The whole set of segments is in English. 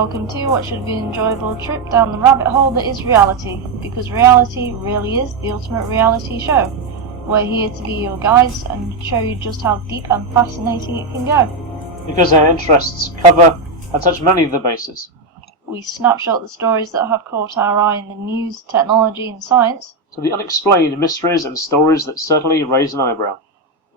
welcome to what should be an enjoyable trip down the rabbit hole that is reality, because reality really is the ultimate reality show. We're here to be your guides and show you just how deep and fascinating it can go. Because our interests cover and touch many of the bases. We snapshot the stories that have caught our eye in the news, technology and science, To the unexplained mysteries and stories that certainly raise an eyebrow.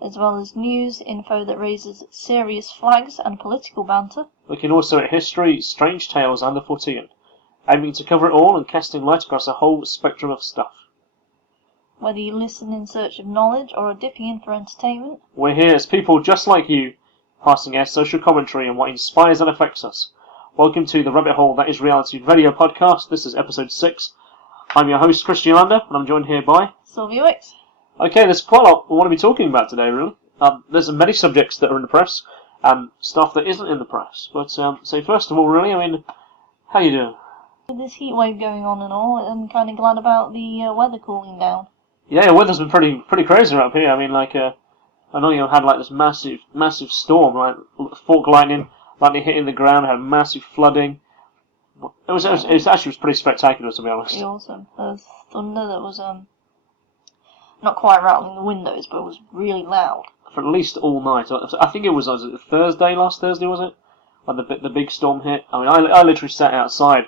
as well as news, info that raises serious flags and political banter. Looking also at history, strange tales and the Fortean, aiming to cover it all and casting light across a whole spectrum of stuff. Whether you listen in search of knowledge or are dipping in for entertainment, We're here as people just like you, passing our social commentary on what inspires and affects us. Welcome to the Rabbit Hole That Is Reality Radio podcast. This is episode 6. I'm your host, Kristian, and I'm joined here by Sylvia Wicks. Okay, there's quite a lot we want to be talking about today, really. There's many subjects that are in the press, and stuff that isn't in the press. But, so first of all, really, how you doing? With this heat wave going on and all, I'm kind of glad about the weather cooling down. Yeah, the weather's been pretty crazy up here. I know you had, this massive storm, fork lightning hitting the ground, had massive flooding. It was actually pretty spectacular, to be honest. Pretty awesome. There's thunder that was, not quite rattling the windows, but it was really loud. For at least all night. I think it was last Thursday, was it? When the big storm hit. I literally sat outside.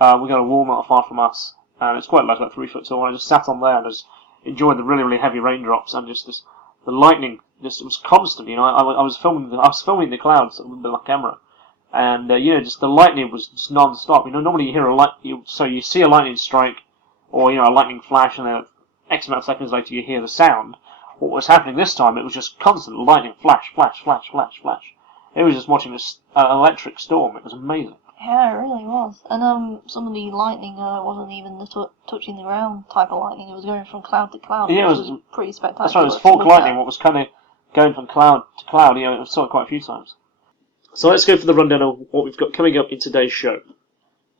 We got a wall not far from us, and it's quite low, like 3 foot tall. I just sat on there and just enjoyed the really heavy raindrops and just the lightning. It was constant. I was filming the clouds with my camera, and just the lightning was just non-stop. Normally you hear you see a lightning strike, or a lightning flash, and then X amount of seconds later you hear the sound. What was happening this time, it was just constant lightning, flash, flash, flash, flash, flash. It was just watching this electric storm. It was amazing. Yeah, it really was. And some of the lightning wasn't even the touching the ground type of lightning. It was going from cloud to cloud. Yeah, which was pretty spectacular. That's right, it was fork lightning, what was kind of going from cloud to cloud. I saw it quite a few times. So let's go for the rundown of what we've got coming up in today's show.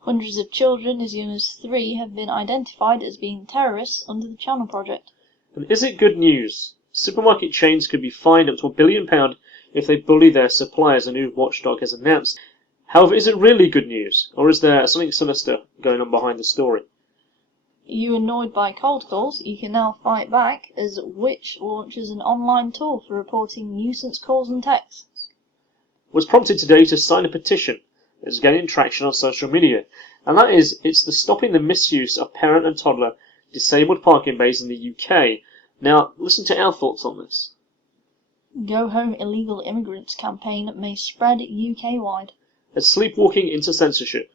Hundreds of children as young as 3 have been identified as being terrorists under the Channel Project. And is it good news? Supermarket chains could be fined up to £1 billion if they bully their suppliers, a new watchdog has announced. However, is it really good news, or is there something sinister going on behind the story? Are you annoyed by cold calls? You can now fight back as Which launches an online tool for reporting nuisance calls and texts. Was prompted today to sign a petition that is gaining traction on social media, and that is, it's the Stopping the Misuse of Parent and Toddler Disabled Parking Bays in the UK. Now, listen to our thoughts on this. Go Home Illegal Immigrants campaign may spread UK-wide. As sleepwalking into censorship,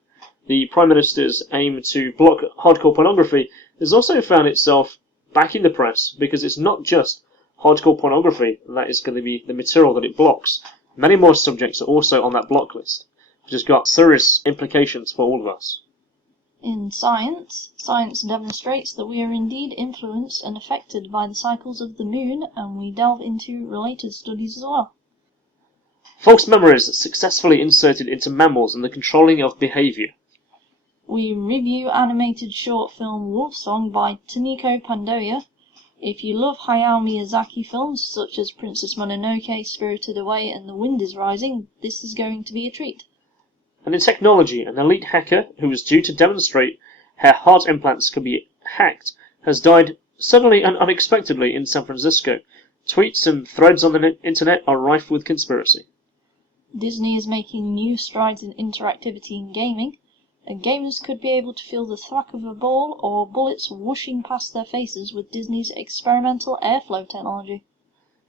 the Prime Minister's aim to block hardcore pornography has also found itself back in the press, because it's not just hardcore pornography that is going to be the material that it blocks. Many more subjects are also on that block list, which has got serious implications for all of us. In science demonstrates that we are indeed influenced and affected by the cycles of the moon, and we delve into related studies as well. False memories successfully inserted into mammals and the controlling of behaviour. We review animated short film Wolf Song by Taniko Pandoya. If you love Hayao Miyazaki films such as Princess Mononoke, Spirited Away and The Wind is Rising, this is going to be a treat. And in technology, an elite hacker who was due to demonstrate how heart implants can be hacked has died suddenly and unexpectedly in San Francisco. Tweets and threads on the internet are rife with conspiracy. Disney is making new strides in interactivity in gaming, and gamers could be able to feel the thwack of a ball or bullets whooshing past their faces with Disney's experimental airflow technology.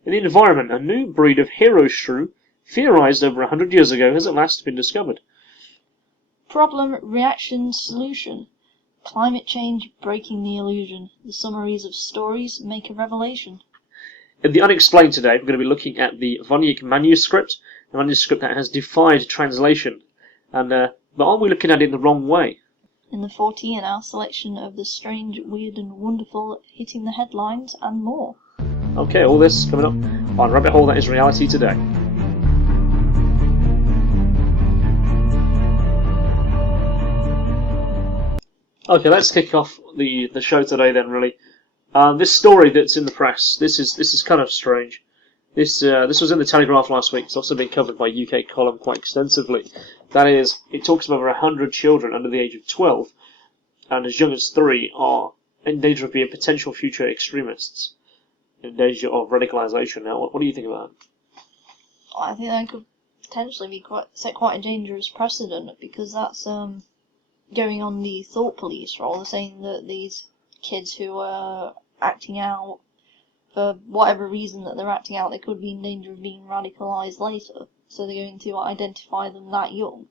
In the environment, a new breed of hero shrew, theorized over 100 years ago, has at last been discovered. Problem, reaction, solution. Climate change breaking the illusion. The summaries of stories make a revelation. In the Unexplained today, we're going to be looking at the Voynich Manuscript, a manuscript that has defied translation. But aren't we looking at it the wrong way? In the Fortean, our selection of the strange, weird and wonderful hitting the headlines and more. Okay, all this coming up on Rabbit Hole That Is Reality today. Okay, let's kick off the show today then, really. This story that's in the press, this is kind of strange. This was in the Telegraph last week. It's also been covered by UK Column quite extensively. That is, it talks about over 100 children under the age of 12, and as young as 3 are in danger of being potential future extremists, in danger of radicalisation. Now, what do you think about that? I think that could potentially be set quite a dangerous precedent, because that's going on the thought police role. They're saying that these kids who are acting out, for whatever reason that they're acting out, they could be in danger of being radicalised later. So they're going to identify them that young.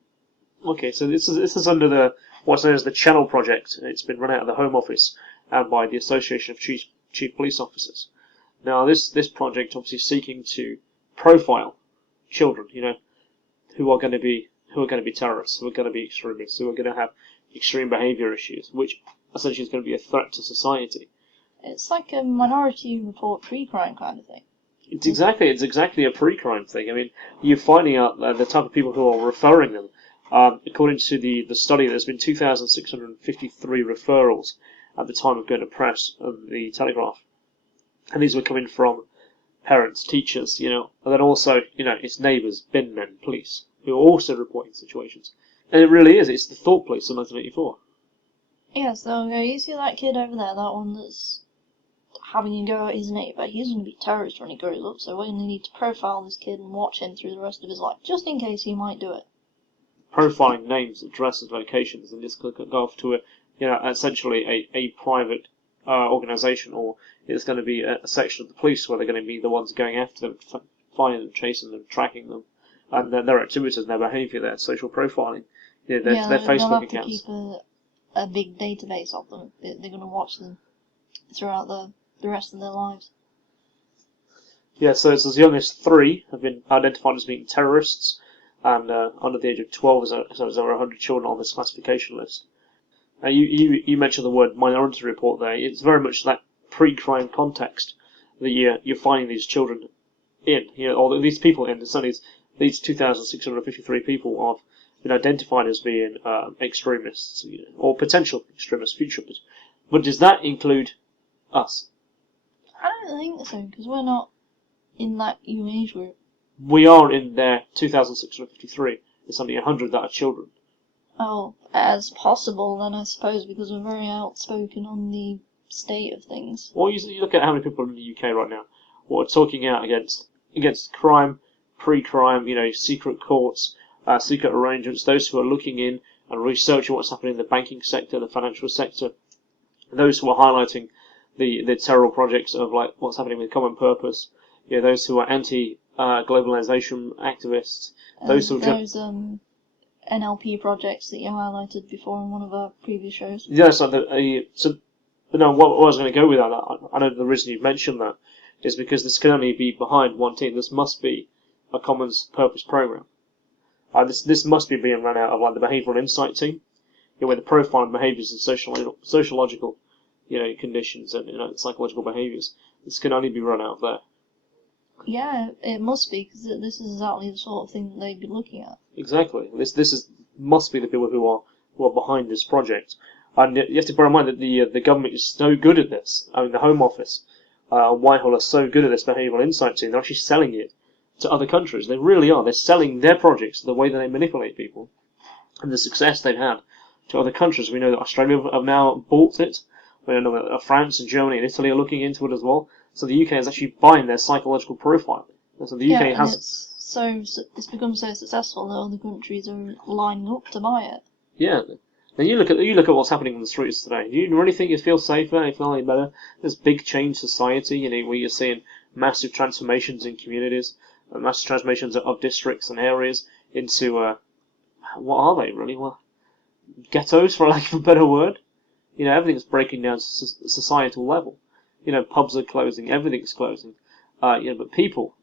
Okay, so this is under what's known as the Channel Project. It's been run out of the Home Office and by the Association of Chief Police Officers. Now, this project obviously seeking to profile children, who are going to be terrorists, who are going to be extremists, who are going to have extreme behaviour issues, which essentially is going to be a threat to society. It's like a Minority Report pre-crime kind of thing. It's exactly a pre-crime thing. I mean, you're finding out the type of people who are referring them. According to the study, there's been 2,653 referrals at the time of going to press of the Telegraph, and these were coming from parents, teachers, and then also, it's neighbours, bin men, police, who are also reporting situations. And it really is. It's the thought police of 1984. Yeah, so you see that kid over there, that one that's having a go at his neighbour. He's going to be a terrorist when he grows up, so we're going to need to profile this kid and watch him through the rest of his life, just in case he might do it. Profiling names, addresses, locations, and this could go off to essentially a private organisation, or it's going to be a section of the police where they're going to be the ones going after them, finding them, chasing them, tracking them, and their activities, their behaviour, their social profiling, their Facebook they'll have accounts. To keep a big database of them. They're going to watch them throughout the rest of their lives. Yeah, so it's as young as 3 have been identified as being terrorists, and under the age of 12 there's over 100 children on this classification list. Now, you mentioned the word Minority Report there. It's very much that pre-crime context that you're finding these children in, or these people in. So these 2,653 people have been identified as being extremists, or potential extremists, future. But does that include us? I don't think so, because we're not in that young age group. We are in their 2,653. There's only 100 that are children. Oh, as possible then, I suppose, because we're very outspoken on the state of things. Well, you look at how many people in the UK right now who are talking out against crime, pre-crime, secret courts, secret arrangements, those who are looking in and researching what's happening in the banking sector, the financial sector, those who are highlighting the terror projects of like what's happening with Common Purpose, those who are anti-globalization activists, those who NLP projects that you highlighted before in one of our previous shows. Yeah, so what I was going to go with that, I know the reason you mentioned that is because this can only be behind one team. This must be a Common Purpose program. This must be being run out of like the behavioural insight team, where the profiling behaviours and sociological, conditions and psychological behaviours. This can only be run out of there. Yeah, it must be, because this is exactly the sort of thing that they'd be looking at. Exactly. This must be the people who are behind this project, and you have to bear in mind that the government is so good at this. I mean, the Home Office, Whitehall are so good at this behavioural insight team. They're actually selling it to other countries. They really are. They're selling their projects, the way that they manipulate people, and the success they've had to other countries. We know that Australia have now bought it. We know that France and Germany and Italy are looking into it as well. So the UK is actually buying their psychological profiling. And so the UK has. It's become so successful that other countries are lining up to buy it. Yeah. Now you look at what's happening on the streets today. Do you really think you feel safer? You feel any better? There's big change society. Where you're seeing massive transformations in communities, massive transformations of districts and areas into what are they really? Well, ghettos, for lack of a better word. Everything's breaking down to societal level. Pubs are closing, everything's closing. But people,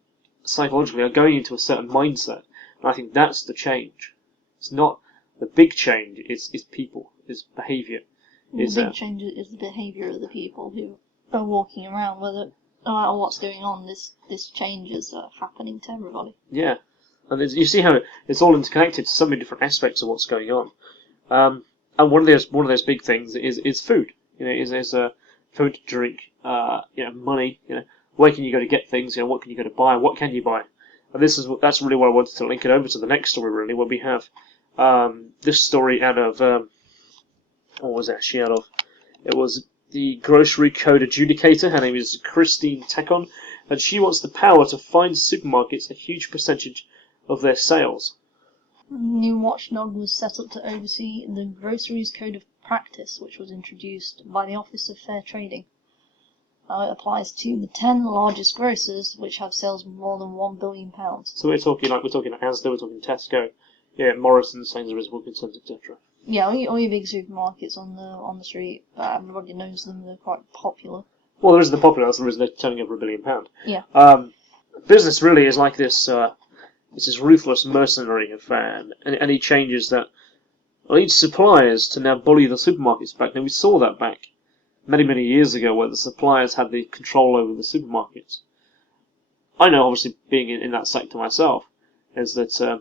psychologically, are going into a certain mindset, and I think that's the change. It's not the big change. It's people. It's behaviour. The big change is the behaviour of the people who are walking around. No matter what's going on, this change is happening to everybody. Yeah, and you see how it's all interconnected to so many different aspects of what's going on. And one of those big things is food. Is food, drink, money. where can you go to get things, what can you go to buy, what can you buy. And that's really where I wanted to link it over to the next story, really, where we have this story out of, what was it actually out of? It was the Grocery Code Adjudicator. Her name is Kristian, and she wants the power to fine supermarkets a huge percentage of their sales. A new watchdog was set up to oversee the Groceries Code of Practice, which was introduced by the Office of Fair Trading. It applies to the 10 largest grocers, which have sales of more than £1 billion. So we're talking Asda, we're talking Tesco, Morrison's, Sainsbury's, Wilkinson's, etc. Yeah, all your big supermarkets on the street. Everybody knows them. They're quite popular. Well, there is the popular. That's the reason they're turning over £1 billion. Yeah. Business really is like this. It's this ruthless mercenary affair, and any changes that lead suppliers to now bully the supermarkets back. Now we saw that back many years ago, where the suppliers had the control over the supermarkets. I know, obviously, being in that sector myself, is that,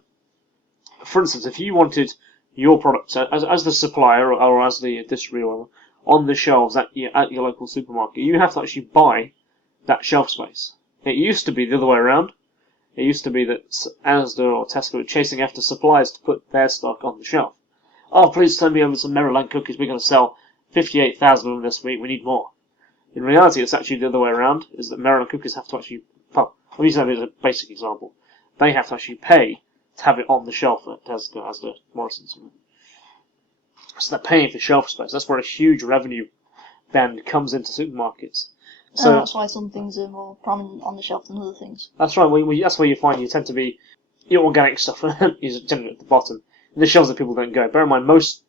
for instance, if you wanted your product as the supplier or as the distributor on the shelves at your local supermarket, you have to actually buy that shelf space. It used to be the other way around. It used to be that Asda or Tesco were chasing after suppliers to put their stock on the shelf. Oh, please send me over some Maryland cookies. We're going to sell 58,000 of them this week. We need more. In reality, it's actually the other way around. Is that Maryland cookies have to actually, well, I'm using that as a basic example. They have to actually pay to have it on the shelf at Tesco, Asda, Morrison's. So they're paying for shelf space. That's where a huge revenue band comes into supermarkets. So that's why some things are more prominent on the shelf than other things. That's right. That's where you find you tend to be your organic stuff is generally at the bottom. And the shelves that people don't go. Bear in mind, most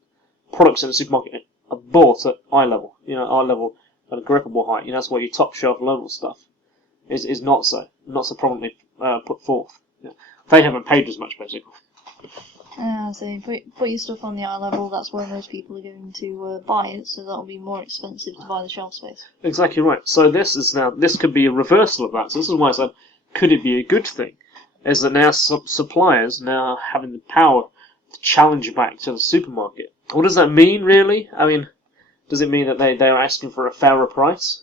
products in the supermarket are bought at eye level. Eye level at a grippable height. That's where your top shelf level stuff is not so prominently put forth. They haven't paid as much, basically. So put your stuff on the eye level. That's where most people are going to buy it. So that'll be more expensive to buy the shelf space. Exactly right. So this could be a reversal of that. So this is why I said, could it be a good thing? Is that now suppliers now having the power to challenge back to the supermarket? What does that mean, really? I mean, does it mean that they are asking for a fairer price?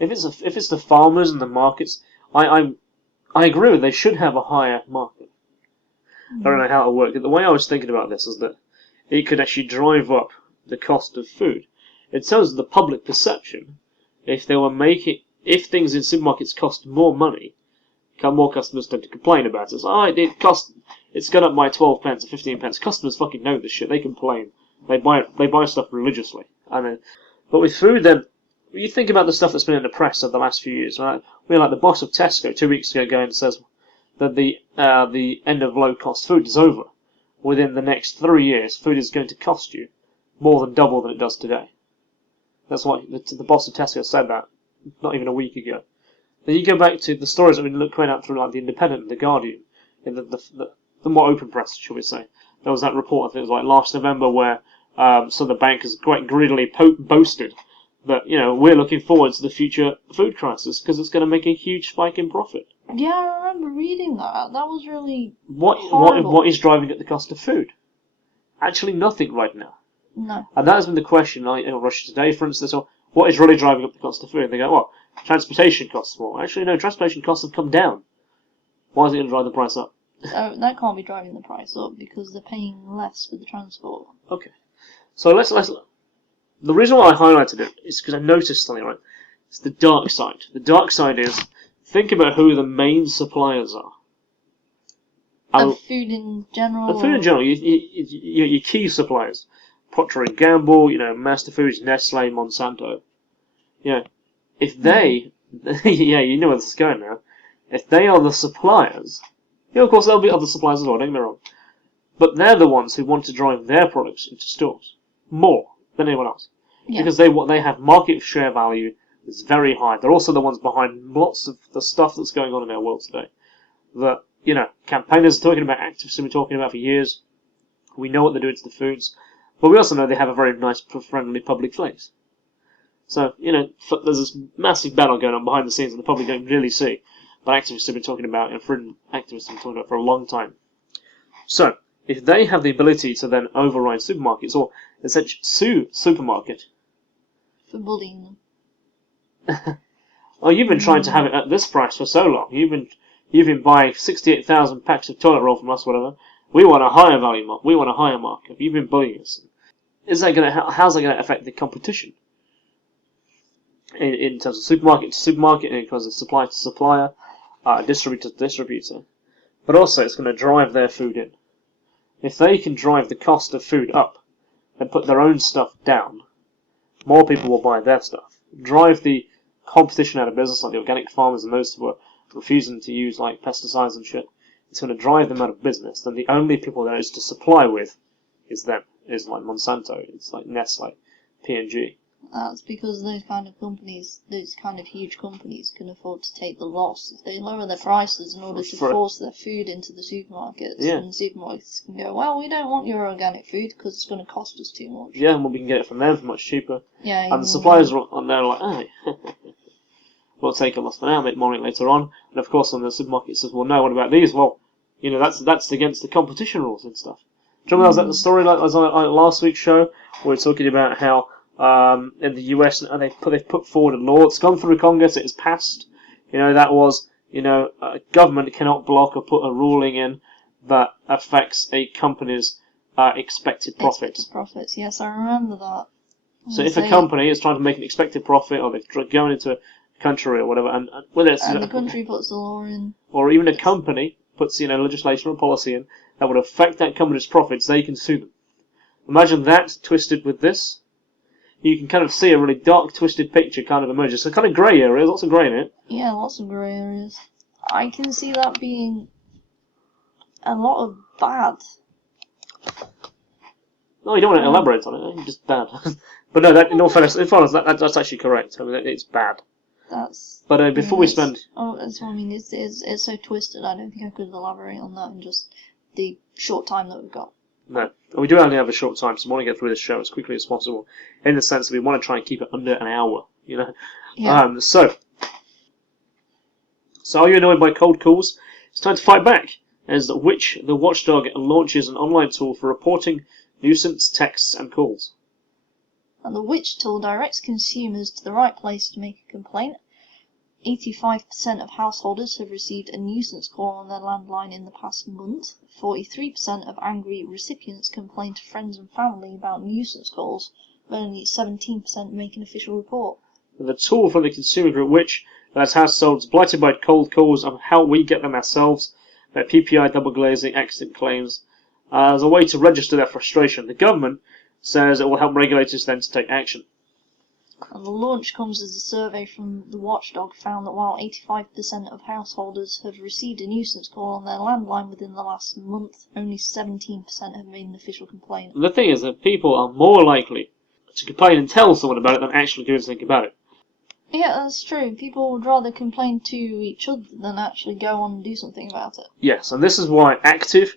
If it's the farmers and the markets, I agree with they should have a higher market. I don't know how it'll work. The way I was thinking about this is that it could actually drive up the cost of food. In terms of the public perception, if things in supermarkets cost more money, more customers tend to complain about it. It's gone up by 12 pence or 15 pence. Customers fucking know this shit. They complain. They buy stuff religiously. But with food, then, you think about the stuff that's been in the press over the last few years, right? Like the boss of Tesco 2 weeks ago going and says that the end of low-cost food is over. Within the next 3 years, food is going to cost you more than double than it does today. That's what the boss of Tesco said that not even a week ago. Then you go back to the stories that have been coming out through like the Independent and the Guardian, in the more open press, shall we say. There was that report, I think it was like last November, where some of the bankers quite greedily boasted that we're looking forward to the future food crisis because it's going to make a huge spike in profit. Yeah, I remember reading that. That was really horrible. What is driving up the cost of food? Actually, nothing right now. No. And that has been the question in Russia Today, for instance. What is really driving up the cost of food? And they go, well, transportation costs more. Actually, no, transportation costs have come down. Why is it going to drive the price up? So that can't be driving the price up because they're paying less for the transport. Okay. So let's. The reason why I highlighted it is because I noticed something, right? It's the dark side. The dark side is, think about who the main suppliers are. Of food in general? Food in general, your key suppliers. Procter & Gamble, Master Foods, Nestle, Monsanto. If they, you know where this is going now. If they are the suppliers, of course there'll be other suppliers as well, don't get me wrong. But they're the ones who want to drive their products into stores more than anyone else. Yeah. Because they have market share value that's very high. They're also the ones behind lots of the stuff that's going on in our world today. That, campaigners are talking about, activists have been talking about for years. We know what they're doing to the foods. But we also know they have a very nice, friendly public face. So, there's this massive battle going on behind the scenes that the public don't really see. But activists have been talking about, freedom activists have been talking about for a long time. So, if they have the ability to then override supermarkets, or essentially sue supermarket... For bullying them. Oh, you've been trying to have it at this price for so long. You've been buying 68,000 packs of toilet roll from us, whatever. We want a higher value mark. We want a higher markup. You've been bullying us. How's that going to affect the competition? In terms of supermarket to supermarket, in terms of supplier to supplier, distributor to distributor. But also, it's going to drive their food in. If they can drive the cost of food up and put their own stuff down, more people will buy their stuff. Drive the competition out of business, like the organic farmers and those who are refusing to use like pesticides and shit. It's going to drive them out of business. Then the only people there is to supply with is them. Is like Monsanto. It's like Nestle, P&G. That's because those kind of companies, those kind of huge companies, can afford to take the loss. If they lower their prices in order to force their food into the supermarkets, and the supermarkets can go, well, we don't want your organic food because it's going to cost us too much. Yeah, and we can get it from them for much cheaper. Yeah, and the suppliers are on there like, oh, we'll take a loss for now, make more later on. And of course, when the supermarket says, well, no, what about these? Well, that's against the competition rules and stuff. Do you remember that was the story like was on last week's show? We were talking about how in the US they've put forward a law. It's gone through Congress. It has passed. That was government cannot block or put a ruling in that affects a company's expected profit. Expected profits. Yes, I remember that. So if a company is trying to make an expected profit, or they're going into a country or whatever, and whether it's the country puts the law in, or even a company puts legislation or policy in that would affect that company's profits, they can sue them. Imagine that twisted with this. You can kind of see a really dark, twisted picture kind of emerge. It's a kind of grey area, lots of grey in it. Yeah, lots of grey areas. I can see that being a lot of bad. No, you don't want to elaborate on it. It's just bad. But no, in all fairness, that's actually correct. I mean, it's bad. But before we spend... Oh, that's what I mean. It's so twisted. I don't think I could elaborate on that in just the short time that we've got. No. We do only have a short time, so we want to get through this show as quickly as possible, in the sense that we want to try and keep it under an hour, Yeah. So are you annoyed by cold calls? It's time to fight back, as the watchdog launches an online tool for reporting nuisance texts and calls. And the Witch tool directs consumers to the right place to make a complaint. 85% of householders have received a nuisance call on their landline in the past month. 43% of angry recipients complain to friends and family about nuisance calls, but only 17% make an official report. The tool from the consumer group Which lets households blighted by cold calls and how we get them ourselves, their PPI double glazing, accident claims, as a way to register their frustration. The government says it will help regulators then to take action. And the launch comes as a survey from the watchdog found that while 85% of householders have received a nuisance call on their landline within the last month, only 17% have made an official complaint. The thing is that people are more likely to complain and tell someone about it than actually do something about it. Yeah, that's true. People would rather complain to each other than actually go on and do something about it. Yes, and this is why active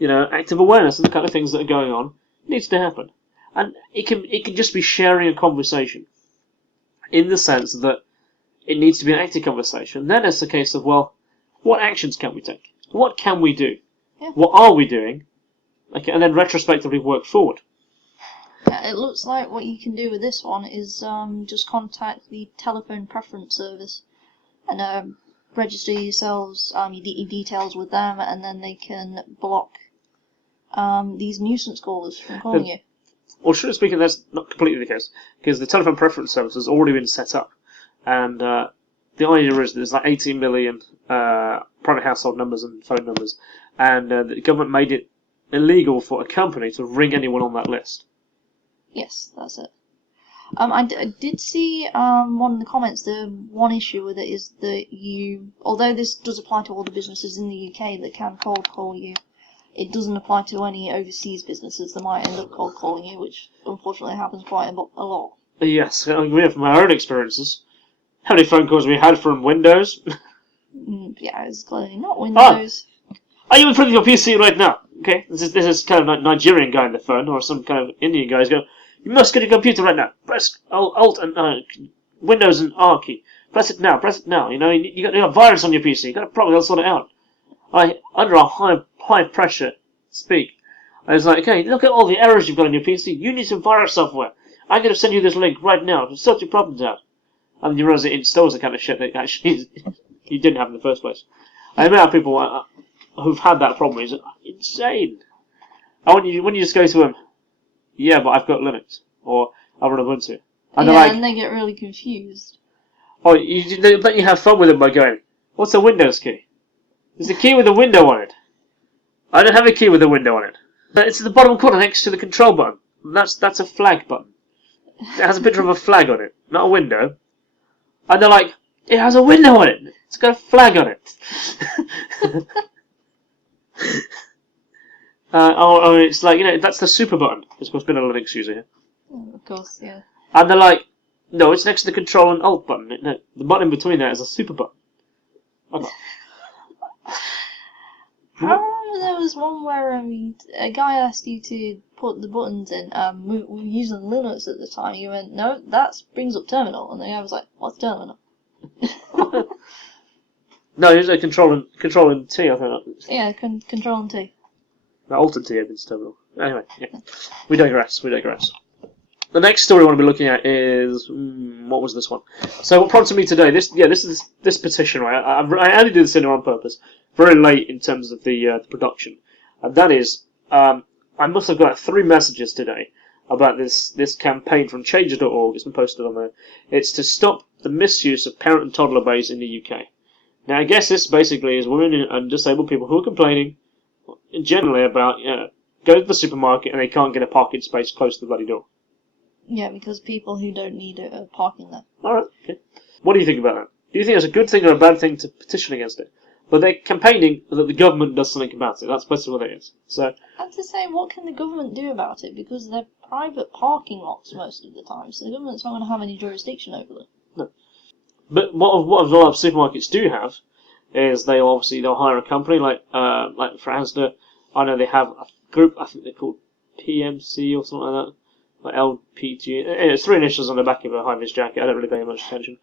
awareness of the kind of things that are going on needs to happen. And it can just be sharing a conversation, in the sense that it needs to be an active conversation. Then it's a case of, well, what actions can we take? What can we do? Yeah. What are we doing? Okay, and then retrospectively work forward. It looks like what you can do with this one is just contact the telephone preference service and register yourselves, your details with them, and then they can block these nuisance callers from calling you. Well, strictly speaking, that's not completely the case, because the telephone preference service has already been set up, and the idea is there's like 18 million private household numbers and phone numbers, and the government made it illegal for a company to ring anyone on that list. Yes, that's it. I did see one of the comments, the one issue with it is that although this does apply to all the businesses in the UK that can cold call you, it doesn't apply to any overseas businesses that might end up cold calling you, which unfortunately happens quite a lot. Yes, from our own experiences. How many phone calls we had from Windows? Yeah, it's clearly not Windows. Are you in front of your PC right now? Okay, this is kind of a Nigerian guy on the phone, or some kind of Indian guy who's going, you must get your computer right now. Press Alt and Windows and R key. Press it now. You got a virus on your PC. You got a problem. I'll sort it out. Under a high pressure speak. I was like, okay, look at all the errors you've got on your PC. You need some virus software. I'm going to send you this link right now to sort your problems out. and you realise it installs the kind of shit that actually you didn't have in the first place. The amount of people who've had that problem is insane. When you just go to them, yeah, but I've got Linux, or I run Ubuntu. And they're like, and they get really confused. Oh, they let you have fun with them by going, what's a Windows key? There's a key with a window on it. I don't have a key with a window on it. It's at the bottom corner next to the control button. That's a flag button. It has a picture of a flag on it, not a window. And they're like, it has a window on it. It's got a flag on it. It's like, that's the super button. It's supposed to be a Linux user here. Of course, yeah. And they're like, no, it's next to the control and alt button. No, the button in between there is a super button. Okay. I remember there was one where a guy asked you to put the buttons in. We were using Linux at the time. You went, no, that brings up terminal. And the guy was like, what's terminal? No, it was a control and T, I think. Yeah, control and T. No, alt and T opens terminal. Anyway, yeah. We digress. The next story I want to be looking at is what was this one? So what prompted me today? This petition, right? I only did this in on purpose, very late in terms of the production, and that is I must have got 3 messages today about this campaign from Change.org. It's been posted on there. It's to stop the misuse of parent and toddler bays in the UK. Now I guess this basically is women and disabled people who are complaining generally about go to the supermarket and they can't get a parking space close to the bloody door. Yeah, because people who don't need it are parking there. Alright, okay. What do you think about that? Do you think it's a good thing or a bad thing to petition against it? But they're campaigning that the government does something about it. That's basically what it is. So, I have to say, what can the government do about it? Because they're private parking lots most of the time, so the government's not going to have any jurisdiction over them. No. But what a lot of supermarkets do have is they'll hire a company like Frasda. I know they have a group, I think they're called PMC or something like that. Like LPG. It's 3 initials on the back of a high-vis jacket. I don't really pay much attention.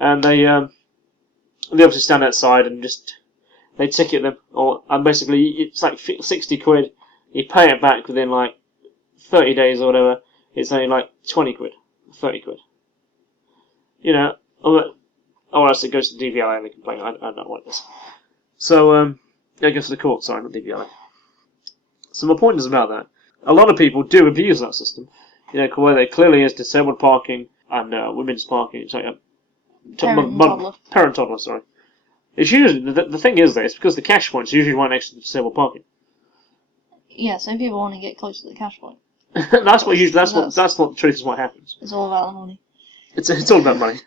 And they obviously stand outside and just they ticket them, and basically it's like 60 quid. You pay it back within like 30 days or whatever. It's only like 20 quid, 30 quid. Or else it goes to DVLA and they complain. I don't want this. So it goes to the court. Sorry, not DVLA. So my point is about that. A lot of people do abuse that system. Where there clearly is disabled parking and women's parking. It's like parent toddler. Sorry. It's usually the thing is that it's because the cash point's usually right next to the disabled parking. Yeah, so people want to get close to the cash point. That's what the truth is what happens. It's all about the money. It's all about money.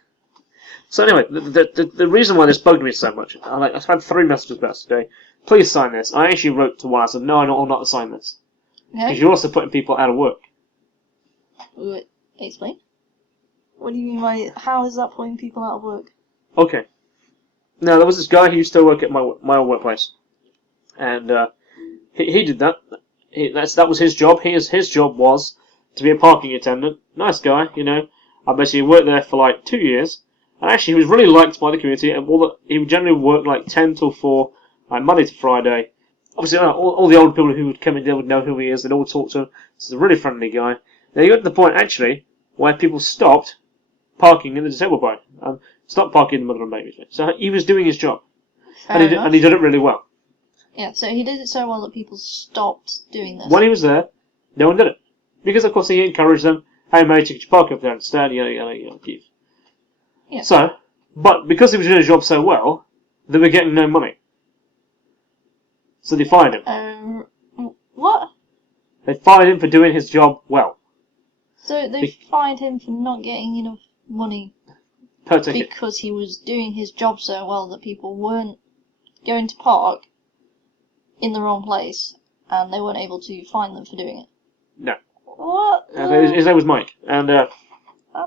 So anyway, the reason why this bugged me so much, I've had 3 messages about this today. Please sign this. I actually wrote to one. I said, no, I'll not sign this. Because you're also putting people out of work. Wait, explain. What do you mean by how is that putting people out of work? Okay. Now there was this guy who used to work at my old workplace, and he did that. That was his job. His job was to be a parking attendant. Nice guy, I basically worked there for like 2 years, and actually he was really liked by the community. And he would generally work like 10 till 4, like Monday to Friday. Obviously, all the old people who would come in there would know who he is. They'd all talk to him. He's a really friendly guy. Now he got to the point actually where people stopped parking in the disabled bay. Stopped parking in the mother and babies. So he was doing his job, and he did it really well. Yeah, so he did it so well that people stopped doing this. When he was there, no one did it because of course he encouraged them. Hey mate, you can park up there instead. Yeah. So, but because he was doing his job so well, they were getting no money. So they fired him. What? They fired him for doing his job well. So they fired him for not getting enough money per ticket because he was doing his job so well that people weren't going to park in the wrong place, and they weren't able to find them for doing it. No. What? His name was Mike, and that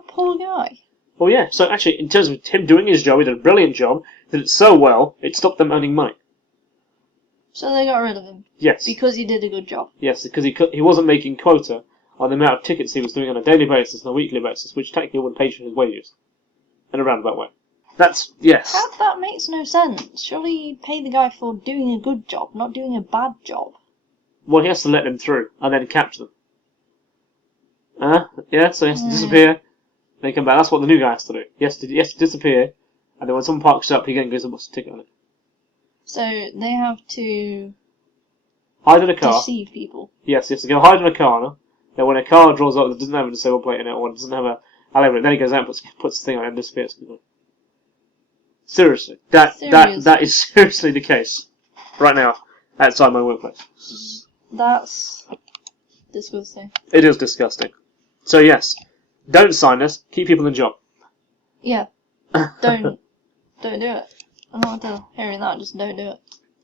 poor guy. Well, yeah. So actually, in terms of him doing his job, he did a brilliant job. Did it so well, it stopped them earning money. So they got rid of him. Yes. Because he did a good job. Yes, because he wasn't making quota on the amount of tickets he was doing on a daily basis and a weekly basis, which technically would pay for his wages. In a roundabout way. Yes. That makes no sense. Surely you pay the guy for doing a good job, not doing a bad job. Well, he has to let them through and then capture them. Yeah, so he has to disappear, They come back. That's what the new guy has to do. He has to disappear, and then when someone parks up, he then gives a bus ticket on it. So they have to hide in a car. Deceive people. Yes, he has to go hide in a car. Then when a car draws up that doesn't have a disabled plate in it, or doesn't have a then he goes out and puts the thing on and disappears. Seriously, that is seriously the case right now outside my workplace. That's disgusting. It is disgusting. So yes, don't sign this. Keep people in the job. Yeah, don't do it. I'm not hearing that. Just don't do it.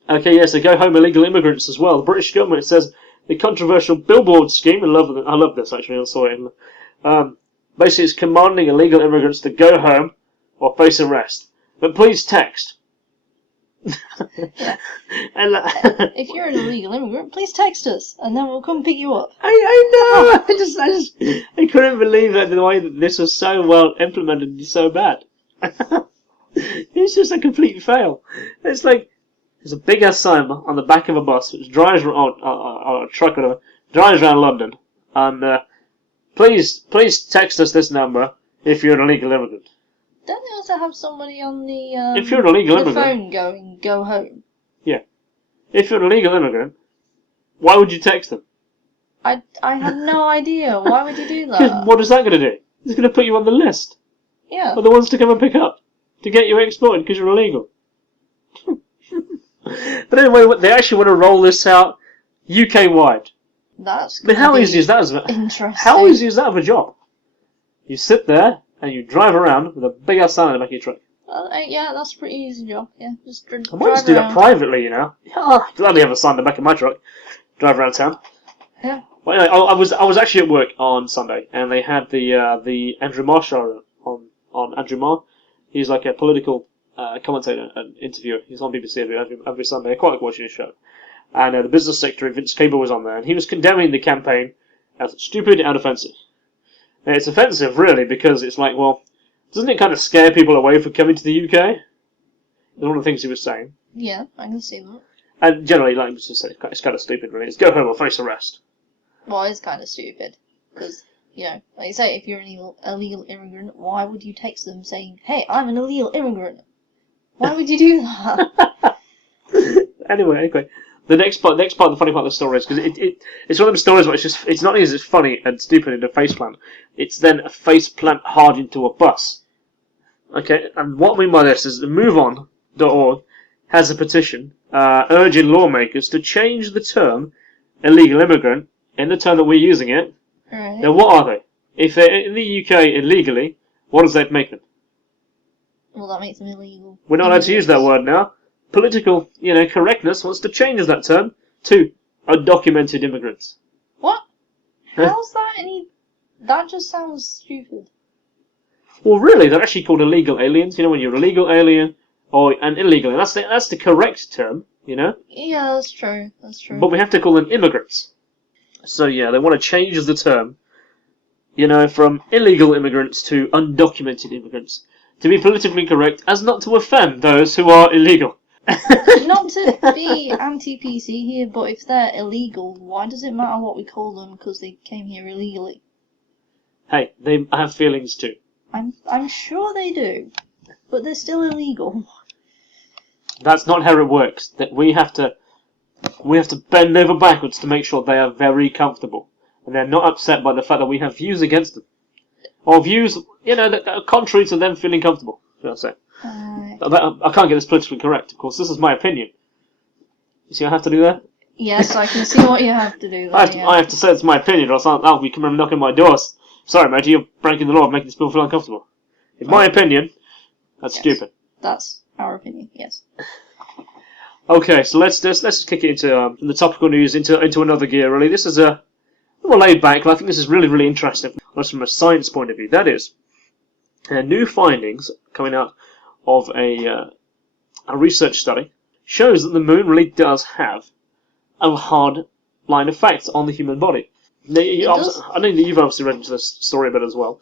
Okay, yes, they go home illegal immigrants as well. The British government says the controversial billboard scheme. I love this actually. I saw it. Basically, it's commanding illegal immigrants to go home or face arrest. But please text. Yeah. If you're an illegal immigrant, please text us, and then we'll come pick you up. I know. I couldn't believe that the way that this was so well implemented and so bad. It's just a complete fail. It's like there's a big ass sign on the back of a bus which drives around, or a truck or whatever, drives around London, and please text us this number if you're an illegal immigrant. Don't they also have somebody on the if you're an illegal phone going, go home? Yeah. If you're an illegal immigrant, why would you text them? I have no idea. Why would you do that? Because what is that going to do? It's going to put you on the list. Yeah. Of the ones to come and pick up. To get you exported because you're illegal. But anyway, they actually want to roll this out UK-wide. That's But how easy is that? Interesting. How easy is that of a job? You sit there and you drive around with a big ass sign in the back of your truck. Yeah, that's a pretty easy job. Yeah, just drive I might just do that privately, you know. Yeah, gladly have a sign in the back of my truck. Drive around town. Yeah. Well, anyway, I was actually at work on Sunday, and they had the Andrew Marr show on Andrew Marr. He's like a political commentator and interviewer. He's on BBC every Sunday. I quite like watching his show. And the business secretary, Vince Cable, was on there, and he was condemning the campaign as stupid and offensive. And it's offensive, really, because it's like, well, doesn't it kind of scare people away from coming to the UK? That's one of the things he was saying. Yeah, I can see that. And generally, like I just said, it's kind of stupid, really. It's go home or face arrest. Well, it's kind of stupid, because, you know, like you say, if you're an illegal immigrant, why would you text them saying, hey, I'm an illegal immigrant? Why would you do that? Anyway. The next part, the funny part of the story is, because it's one of them stories where it's not only is it funny and stupid in a faceplant, it's then a faceplant hard into a bus. Okay, and what I mean by this is the MoveOn.org has a petition urging lawmakers to change the term illegal immigrant in the term that we're using it. Right. Now, what are they? If they're in the UK illegally, what does that make them? Well, that makes them illegal. We're not allowed to use that word now. Political, correctness wants to change that term to undocumented immigrants. What? How's that any... That just sounds stupid. Well, really, they're actually called illegal aliens. When you're a legal alien or an illegal alien. That's the correct term, Yeah, that's true. That's true. But we have to call them immigrants. So, yeah, they want to change the term, from illegal immigrants to undocumented immigrants. To be politically correct as not to offend those who are illegal. Not to be anti-PC here, but if they're illegal, why does it matter what we call them because they came here illegally? Hey, they have feelings too. I'm sure they do, but they're still illegal. That's not how it works. That we have to bend over backwards to make sure they are very comfortable and they're not upset by the fact that we have views against them, or views that are contrary to them feeling comfortable. Should I say? I can't get this politically correct, of course. This is my opinion. You see, I have to do that? Yes, I can see what you have to do there. I have to say it's my opinion, or else I'll be coming and knocking my doors. Sorry, mate, you're breaking the law of making these people feel uncomfortable. In my opinion, that's stupid. That's our opinion, yes. Okay, so let's just kick it into from the topical news into another gear, really. This is a more laid back, but I think this is really, really interesting from a science point of view. That is, new findings coming out of a research study shows that the moon really does have a hard line effect on the human body. Now, I know that you've obviously read into this story a bit as well.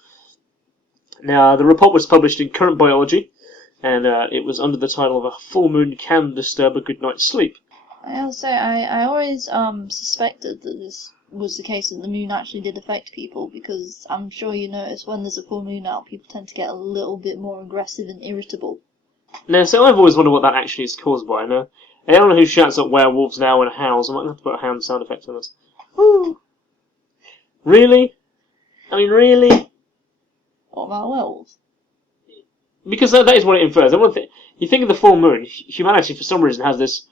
Now, the report was published in Current Biology, and it was under the title of "A Full Moon Can Disturb a Good Night's Sleep." I also say I always suspected that this was the case, that the moon actually did affect people, because I'm sure you notice when there's a full moon out, people tend to get a little bit more aggressive and irritable. No, so I've always wondered what that actually is caused by. No, anyone who shouts at werewolves now and howls, I might have to put a hound sound effect on this. Woo! Really? I mean, really? What about werewolves? Because that is what it infers. You think of the full moon, humanity for some reason has this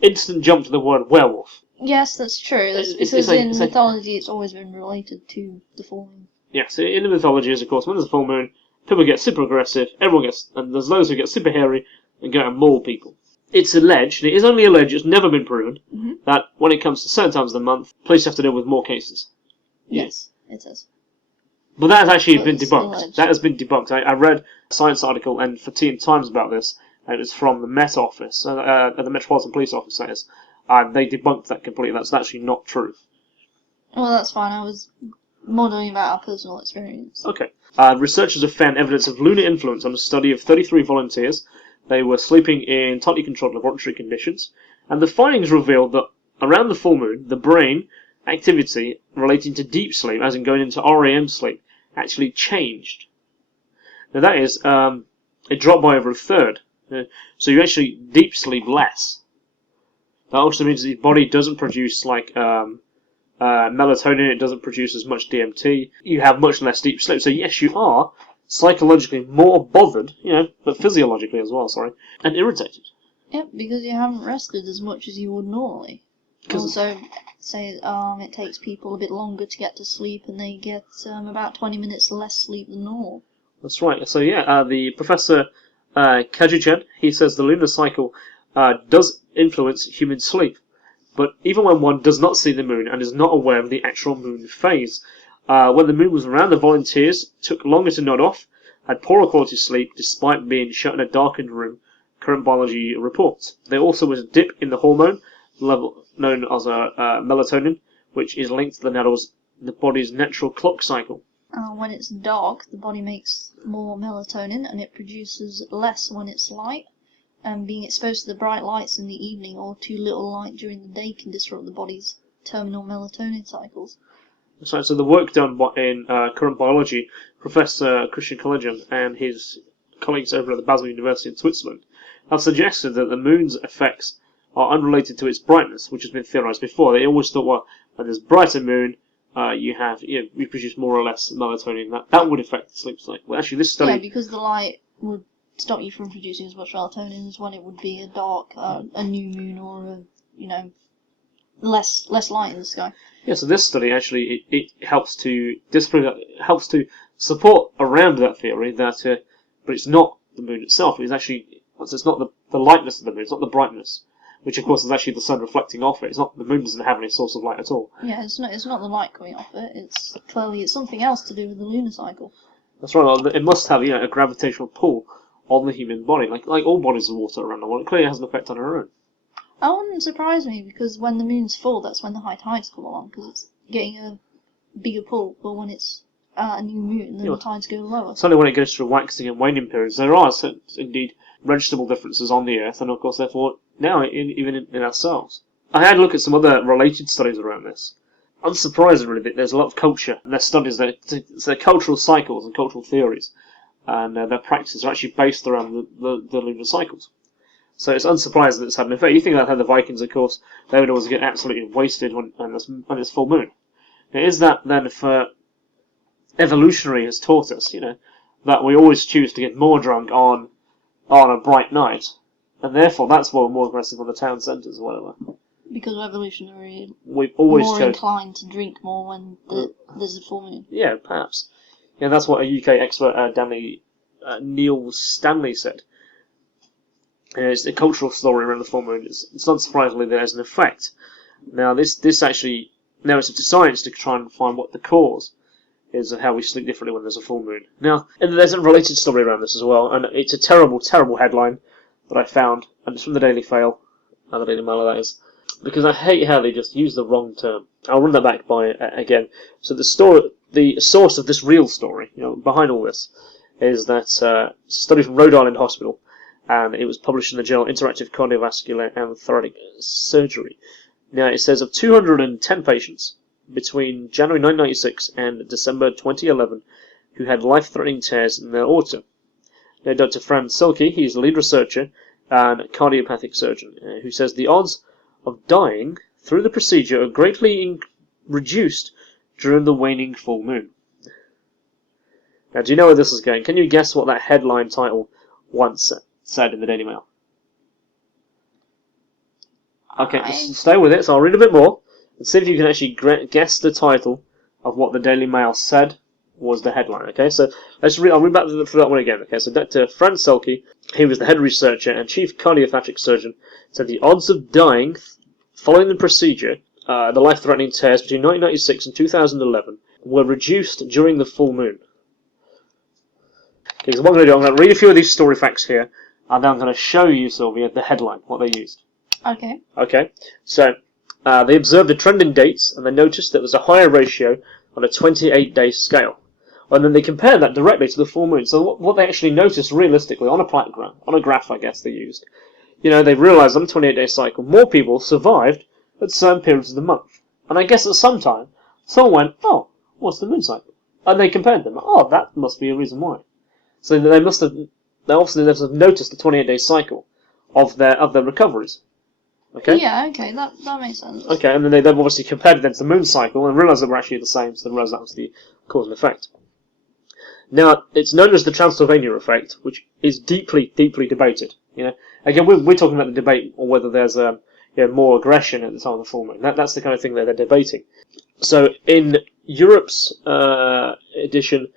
instant jump to the word werewolf. Yes, that's true. That's because in mythology it's always been related to the full moon. Yeah, so in the mythologies, of course, when there's a full moon, people get super aggressive, and there's those who get super hairy and go and maul people. It's alleged, and it is only alleged, it's never been proven, that when it comes to certain times of the month, police have to deal with more cases. Yes, it is. But that has actually been debunked. Alleged. That has been debunked. I read a science article and for Teen Times about this, and it was from the Met Office, the Metropolitan Police Office, that is. They debunked that completely. That's actually not true. Well, that's fine. I was more talking about our personal experience. Okay. Researchers have found evidence of lunar influence on a study of 33 volunteers. They were sleeping in tightly controlled laboratory conditions, and the findings revealed that around the full moon, the brain activity relating to deep sleep, as in going into REM sleep, actually changed. Now that is, it dropped by over a third. So you actually deep sleep less. That also means that your body doesn't produce melatonin, it doesn't produce as much DMT. You have much less deep sleep. So yes, you are psychologically more bothered, but physiologically as well, and irritated. Yep, because you haven't rested as much as you would normally. Also, say it takes people a bit longer to get to sleep, and they get about 20 minutes less sleep than normal. That's right. So yeah, the Professor Kajuchen, he says the lunar cycle does influence human sleep. But even when one does not see the moon and is not aware of the actual moon phase, when the moon was around, the volunteers took longer to nod off, had poorer quality sleep despite being shut in a darkened room, current biology reports. There also was a dip in the hormone level known as melatonin, which is linked to the body's natural clock cycle. When it's dark, the body makes more melatonin, and it produces less when it's light. Being exposed to the bright lights in the evening or too little light during the day can disrupt the body's terminal melatonin cycles. So the work done in current biology, Professor Kristian and his colleagues over at the Basel University in Switzerland have suggested that the moon's effects are unrelated to its brightness, which has been theorized before. They always thought, well, when there's brighter moon, you produce more or less melatonin. That would affect the sleep cycle. Well, actually, this study... Yeah, because the light would stop you from producing as much melatonin as when it would be a dark, a new moon, or less light in the sky. Yeah, so this study actually it helps to disprove, helps to support around that theory that, but it's not the moon itself. It's not the lightness of the moon. It's not the brightness, which of course is actually the sun reflecting off it. It's not the moon doesn't have any source of light at all. Yeah, it's not the light coming off it. It's something else to do with the lunar cycle. That's right. Well, it must have a gravitational pull on the human body, like all bodies of water around the world. It clearly has an effect on our own. That wouldn't surprise me, because when the moon's full, that's when the high tides come along, because it's getting a bigger pull. But when it's a new moon, then the tides go lower. It's only when it goes through waxing and waning periods. There are indeed registrable differences on the Earth, and of course, therefore, now even in ourselves. I had a look at some other related studies around this. Unsurprisingly, there's a lot of culture, and there's studies their cultural cycles and cultural theories, and their practices are actually based around the lunar cycles. So it's unsurprising that it's had an effect. You think about how the Vikings, of course, they would always get absolutely wasted when it's full moon. Now, is that then for evolutionary has taught us, that we always choose to get more drunk on a bright night, and therefore that's why we're more aggressive on the town centres or whatever. Because evolutionary, we've always more inclined to drink more when there's a full moon. Yeah, perhaps. Yeah, that's what a UK expert, Neil Stanley, said. It's a cultural story around the full moon. It's not surprisingly there's an effect. Now, this actually now it's up to science to try and find what the cause is of how we sleep differently when there's a full moon. Now, and there's a related story around this as well, and it's a terrible, terrible headline that I found, and it's from the Daily Mail, that is, because I hate how they just use the wrong term. I'll run that back by again. So the source of this real story, behind all this, is that a study from Rhode Island Hospital, and it was published in the journal Interactive Cardiovascular and Thoracic Surgery. Now, it says of 210 patients between January 1996 and December 2011 who had life-threatening tears in their aorta. Now, Dr. Franz Selke, he's the lead researcher and cardiopathic surgeon, who says the odds of dying through the procedure are greatly reduced during the waning full moon. Now, do you know where this is going? Can you guess what that headline title once said in the Daily Mail? Okay, just stay with it, so I'll read a bit more and see if you can actually guess the title of what the Daily Mail said was the headline. Okay, so I'll read back for that one again. Okay, so Dr. Franz Selke, he was the head researcher and chief cardiopathic surgeon, said the odds of dying following the procedure, the life-threatening tears between 1996 and 2011, were reduced during the full moon. Okay, so what I'm going to do, I'm going to read a few of these story facts here, and then I'm going to show you, Sylvia, the headline, what they used. Okay. Okay, so they observed a trend in dates, and they noticed that there was a higher ratio on a 28-day scale. And then they compared that directly to the full moon. So what they actually noticed realistically on a graph, I guess they used, they realised on a 28-day cycle, more people survived at certain periods of the month. And I guess at some time, someone went, oh, what's the moon cycle? And they compared them. Oh, that must be a reason why. So they must have noticed the 28-day cycle of their recoveries. Okay? Yeah, okay, that makes sense. Okay, and then they've obviously compared it then to the moon cycle and realised they were actually the same, so they realised that was the cause and effect. Now, it's known as the Transylvania effect, which is deeply, deeply debated. Again, we're talking about the debate on whether there's more aggression at the time of the full moon. That's the kind of thing that they're debating. So, in Europe's edition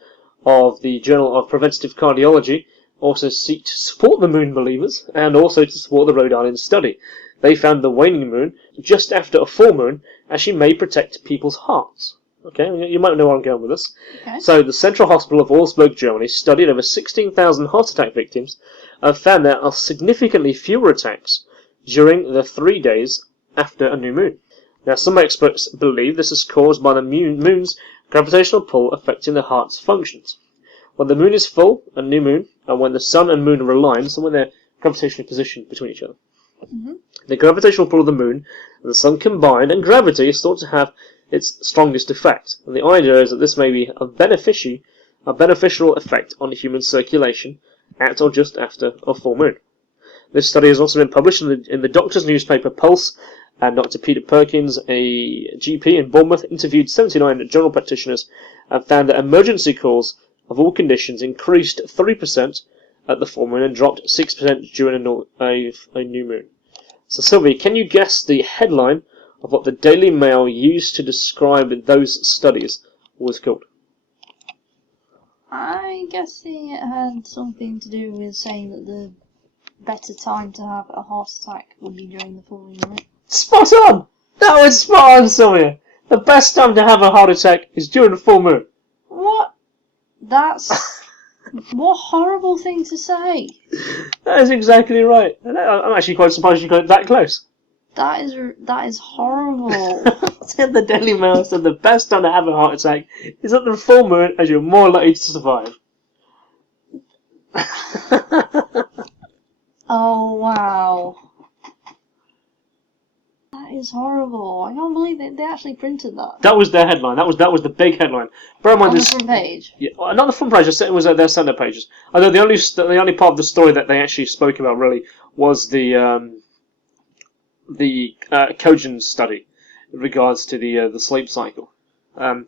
of the Journal of Preventative Cardiology, also seek to support the moon believers and also to support the Rhode Island study. They found the waning moon just after a full moon actually may protect people's hearts. Okay, you might know where I'm going with this. Okay. So the Central Hospital of Augsburg, Germany, studied over 16,000 heart attack victims and found there are significantly fewer attacks during the 3 days after a new moon. Now, some experts believe this is caused by the moon's gravitational pull affecting the heart's functions. When the moon is full, a new moon, and when the sun and moon are aligned, so when they're gravitationally positioned between each other, the gravitational pull of the moon and the sun combined, and gravity is thought to have its strongest effect. And the idea is that this may be a beneficial effect on human circulation at or just after a full moon. This study has also been published in the doctor's newspaper Pulse, and Dr. Peter Perkins, a GP in Bournemouth, interviewed 79 general practitioners and found that emergency calls of all conditions increased 3% at the full moon and dropped 6% during a new moon. So, Sylvie, can you guess the headline of what the Daily Mail used to describe those studies was called? I'm guessing it had something to do with saying that the better time to have a heart attack would be during the full moon, right? Spot on! That was spot on, Sylvia! The best time to have a heart attack is during the full moon. What? That's... what horrible thing to say! That is exactly right. I'm actually quite surprised you got it that close. That is horrible. The Daily Mail said the best time to have a heart attack is at the full moon, as you're more likely to survive. Oh wow. That is horrible. I can't believe they actually printed that. That was their headline. That was the big headline. Bear in mind on this. The front page? Yeah, well, not the front page. It was their centre pages. Although the only part of the story that they actually spoke about really was the Cogent study in regards to the sleep cycle, and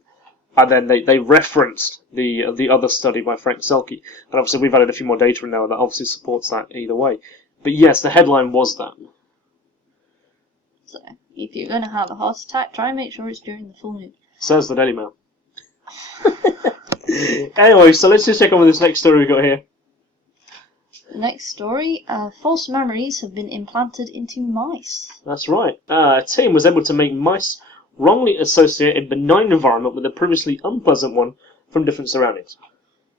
then they referenced the other study by Frank Selke, and obviously we've added a few more data in there that obviously supports that either way. But yes, the headline was that. So, if you're going to have a heart attack, try and make sure it's during the full moon. Says the Daily Mail. Anyway, so let's just check on with this next story we got here. The next story, false memories have been implanted into mice. That's right. A team was able to make mice wrongly associate a benign environment with a previously unpleasant one from different surroundings.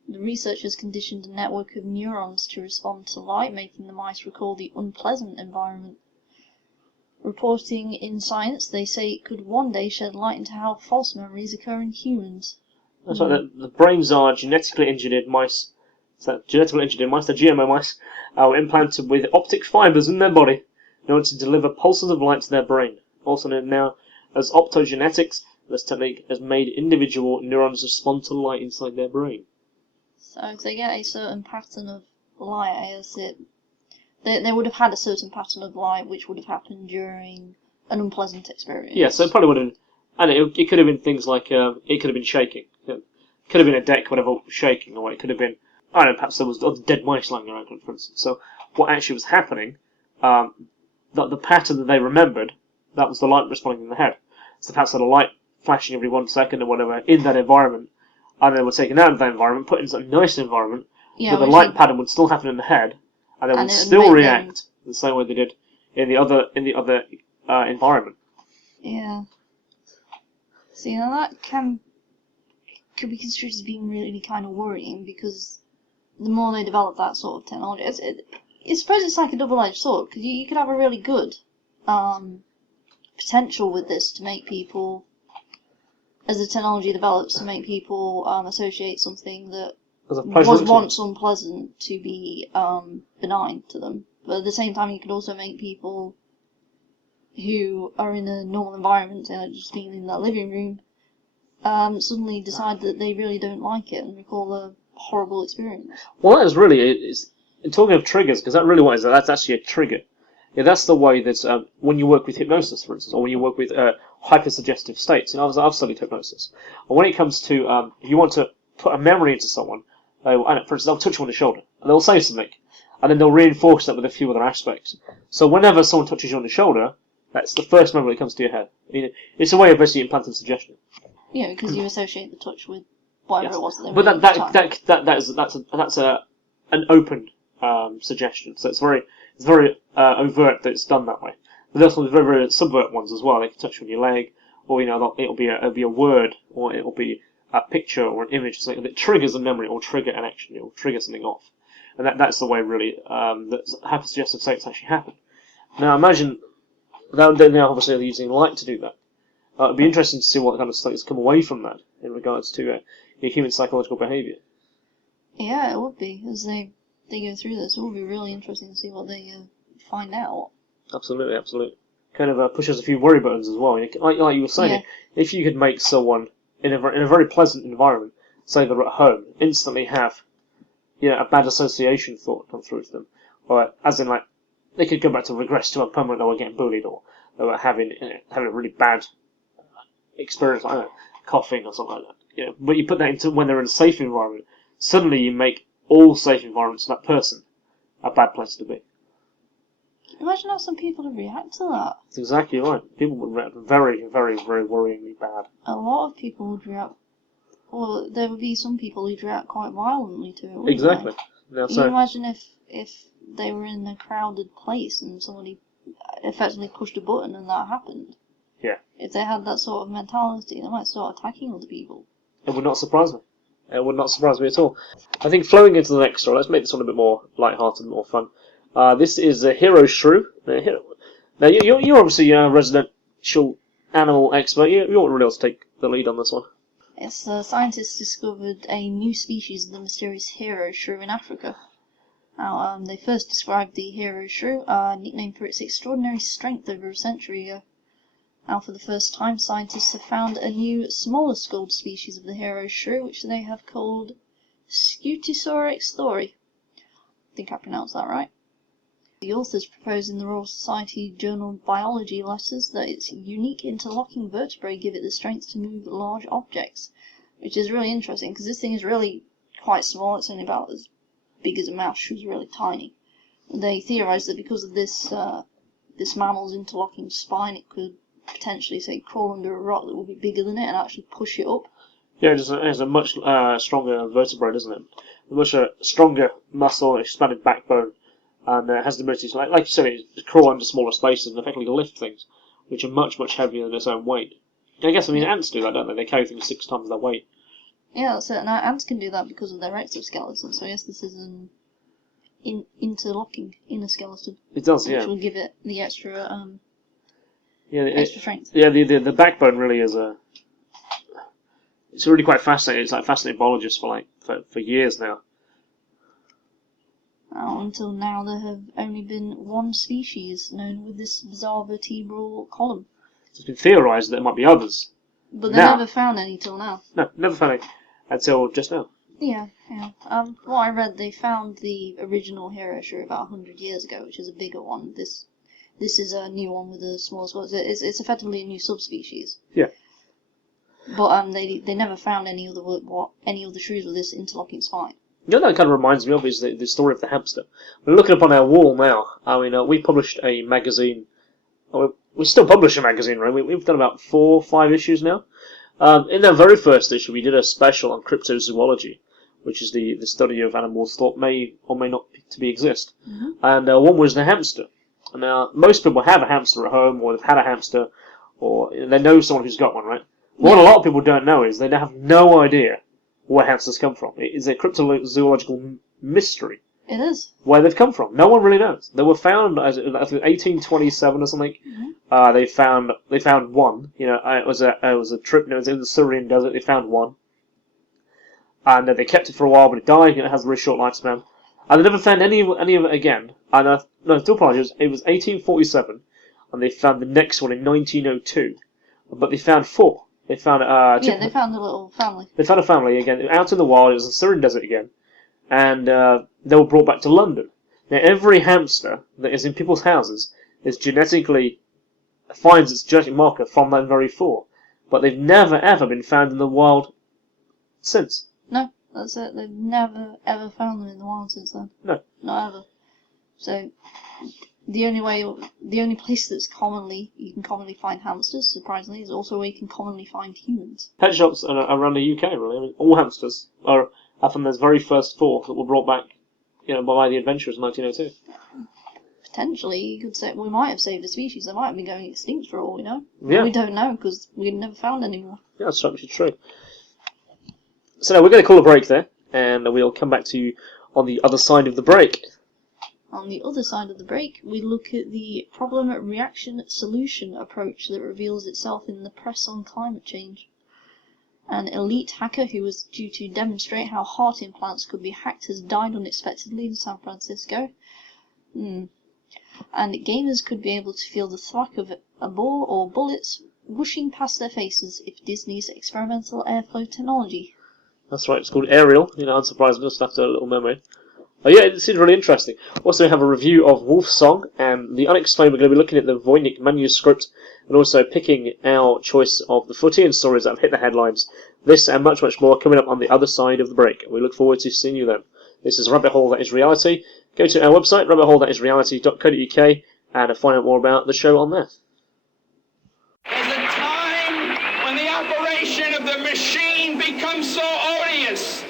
The researchers conditioned a network of neurons to respond to light, making the mice recall the unpleasant environment. Reporting in Science, they say it could one day shed light into how false memories occur in humans. That's right. The brains are genetically engineered mice So genetically engineered mice, the GMO mice, were implanted with optic fibers in their body in order to deliver pulses of light to their brain. Also known now as optogenetics, this technique has made individual neurons respond to light inside their brain. So if they get a certain pattern of light, I guess they would have had a certain pattern of light which would have happened during an unpleasant experience. Yeah, so it probably would have been, and it could have been things like, it could have been shaking. It could have been a deck, whatever, shaking, or it could have been, I don't know, perhaps there was dead mice lying around, for instance. So what actually was happening, the pattern that they remembered, that was the light responding in the head. So perhaps had a light flashing every 1 second or whatever in that environment, and they were taken out of that environment, put into a nice environment, but the light pattern would still happen in the head, and they would still react the same way they did in the other environment. Yeah. See, now that could be construed as being really kind of worrying, because the more they develop that sort of technology, I suppose it's like a double-edged sword, because you could have a really good potential with this to make people, as the technology develops, to make people associate something that was once unpleasant to be benign to them. But at the same time, you could also make people who are in a normal environment, just being in their living room, suddenly decide that they really don't like it and recall a horrible experience. Well, that is really, talking of triggers, because that really what is that's actually a trigger. Yeah, that's the way that when you work with hypnosis, for instance, or when you work with hypersuggestive states. I've studied hypnosis. And when it comes to, if you want to put a memory into someone, for instance, they'll touch you on the shoulder, and they'll say something, and then they'll reinforce that with a few other aspects. So whenever someone touches you on the shoulder, that's the first memory that comes to your head. It's a way of basically implanting suggestion. Yeah, because you associate the touch with whatever it was that they were doing. But that's an open suggestion. So it's very overt that it's done that way. But there's also very, very subvert ones as well. They can touch you on your leg, or it'll be a word, or it'll be a picture or an image, or something that triggers a memory or trigger an action. It will trigger something off, and that's the way really that hypersuggestive states actually happen. Now imagine now obviously they're using light to do that. It'd be interesting to see what kind of studies come away from that in regards to human psychological behaviour. Yeah, it would be, as they go through this. It would be really interesting to see what they find out. Absolutely. Kind of pushes a few worry buttons as well. Like you were saying, if you could make someone in a very pleasant environment, say they're at home, instantly have a bad association thought come through to them, or as in like they could go back to regress to a moment they were getting bullied, or they were having a really bad experience, like coughing or something like that. But you put that into when they're in a safe environment, suddenly you make all safe environments for that person a bad place to be. Imagine how some people would react to that. That's exactly right. People would react very, very, very worryingly bad. A lot of people would react. Well, there would be some people who'd react quite violently to it, wouldn't Exactly. Now, can you imagine if they were in a crowded place and somebody effectively pushed a button and that happened? Yeah. If they had that sort of mentality, they might start attacking other people. It would not surprise me. It would not surprise me at all. I think flowing into the next story, let's make this one a bit more light-hearted and more fun. This is a hero shrew. Now, you're obviously a residential animal expert. You ought really ought to take the lead on this one. Yes, scientists discovered a new species of the mysterious hero shrew in Africa. Now, they first described the hero shrew, nicknamed for its extraordinary strength over a century ago. Now, for the first time, scientists have found a new, smaller skulled species of the hero shrew, which they have called Scutisaurix thori. I think I pronounced that right. The authors propose in the Royal Society Journal Biology letters that its unique interlocking vertebrae give it the strength to move large objects, which is really interesting, because this thing is really quite small. It's only about as big as a mouse. Shrews really tiny. They theorise that because of this mammal's interlocking spine, it could potentially, say, crawl under a rock that will be bigger than it and actually push it up. Yeah, it has a much stronger vertebrae, doesn't it? A much stronger muscle, expanded backbone, and it has the ability to, like you said, to crawl under smaller spaces and effectively lift things, which are much, much heavier than its own weight. I guess, ants do that, don't they? They carry things 6 times their weight. Yeah, that's it. And ants can do that because of their exoskeleton, so yes, this is an interlocking inner skeleton. It does, which will give it the extra extra strength. Yeah, the backbone really is it's really quite fascinating. It's like fascinating biologists for years now. Until now, there have only been one species known with this bizarre vertebral column. It's been theorised that there might be others. But they never found any till now. No, never found any until just now. Yeah. What I read, they found the original hero shrew about 100 years ago, which is a bigger one. This is a new one with a smaller skull. It's effectively a new subspecies. Yeah. But they never found any other shrews with this interlocking spine. You know, that kind of reminds me of is the story of the hamster. We're looking up on our wall now. I mean, we published a magazine. We still publish a magazine, right? We've done about 4 or 5 issues now. In our very first issue, we did a special on cryptozoology, which is the study of animals thought may or may not exist. Mm-hmm. And one was the hamster. Now, most people have a hamster at home, or they've had a hamster, or they know someone who's got one, right? Yeah. What a lot of people don't know is they have no idea where hamsters come from. It is a cryptozoological mystery. It is. Where they've come from. No one really knows. They were found in 1827 or something. Mm-hmm. They found one. You know, it was a trip. It was in the Syrian desert. They found one, and they kept it for a while, but it died. It has a very short lifespan, and they never found any of it again. And no, still apologize. It was 1847, and they found the next one in 1902, but they found 4. They found they found a little family. They found a family again out in the wild. It was the Syrian desert again, and they were brought back to London. Now, every hamster that is in people's houses finds its genetic marker from that very 4, but they've never ever been found in the wild since. No, that's it. They've never ever found them in the wild since then. No, not ever. So the only place that's you can commonly find hamsters, surprisingly, is also where you can commonly find humans. Pet shops around the UK, really. I mean, all hamsters are from those very first 4 that were brought back, by the adventurers in 1902. Potentially, you could say we might have saved a species. They might have been going extinct for all we know. Yeah. We don't know because we've never found any more. Yeah, that's certainly true. So now we're going to call a break there, and we'll come back to you on the other side of the break. On the other side of the break, we look at the problem-reaction-solution approach that reveals itself in the press on climate change. An elite hacker who was due to demonstrate how heart implants could be hacked has died unexpectedly in San Francisco. And gamers could be able to feel the thwack of a ball or bullets whooshing past their faces if Disney's experimental airflow technology. That's right, it's called Aerial, unsurprisingly, just after a little memory. Oh yeah, it seems really interesting. Also, we have a review of Wolf Song and The Unexplained. We're going to be looking at the Voynich Manuscript and also picking our choice of the footy and stories that have hit the headlines. This and much, much more coming up on the other side of the break. We look forward to seeing you then. This is Rabbit Hole That Is Reality. Go to our website, rabbithole.thatisreality.co.uk, and find out more about the show on there. There's a time when the operation of the machine becomes so odious,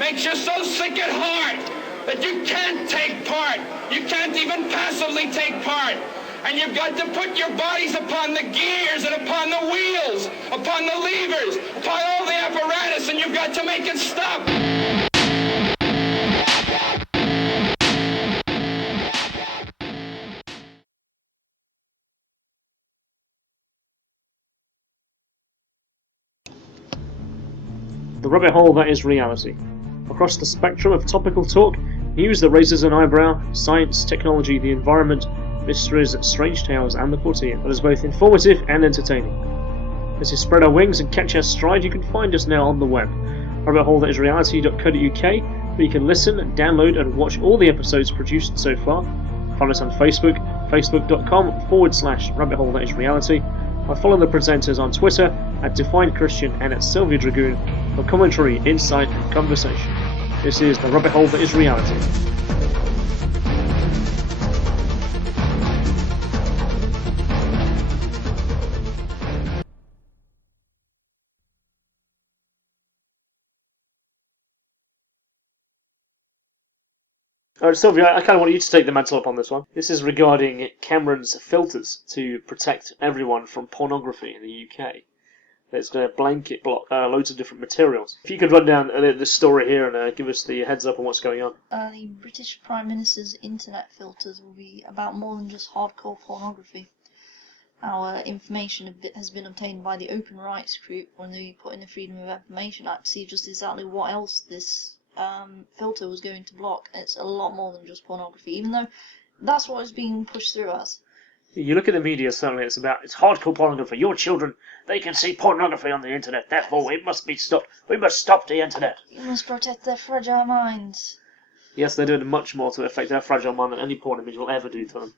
makes you so sick at heart, that you can't take part. You can't even passively take part. And you've got to put your bodies upon the gears and upon the wheels, upon the levers, upon all the apparatus, and you've got to make it stop. The Rabbit Hole That Is Reality. Across the spectrum of topical talk, news that raises an eyebrow, science, technology, the environment, mysteries, strange tales, and the Portia, that is both informative and entertaining. As you spread our wings and catch our stride, you can find us now on the web, rabbithole.thatisreality.co.uk, where you can listen, download, and watch all the episodes produced so far. Find us on Facebook, facebook.com/rabbithole.thatisreality, or follow the presenters on Twitter @DefineChristian and @Sylvia Dragoon for commentary, insight, and conversation. This is the Rabbit Hole That Is Reality. Alright, Sylvia, I kind of want you to take the mantle up on this one. This is regarding Cameron's filters to protect everyone from pornography in the UK. It's going to blanket block loads of different materials. If you could run down this story here and give us the heads up on what's going on. The British Prime Minister's internet filters will be about more than just hardcore pornography. Our information has been obtained by the Open Rights Group when they put in the Freedom of Information Act to see just exactly what else this filter was going to block. It's a lot more than just pornography, even though that's what it's being pushed through as. You look at the media, certainly it's hardcore pornography. Your children, they can see pornography on the internet, therefore it must be stopped. We must stop the internet. You must protect their fragile minds. Yes, they're doing much more to affect their fragile mind than any porn image will ever do to them.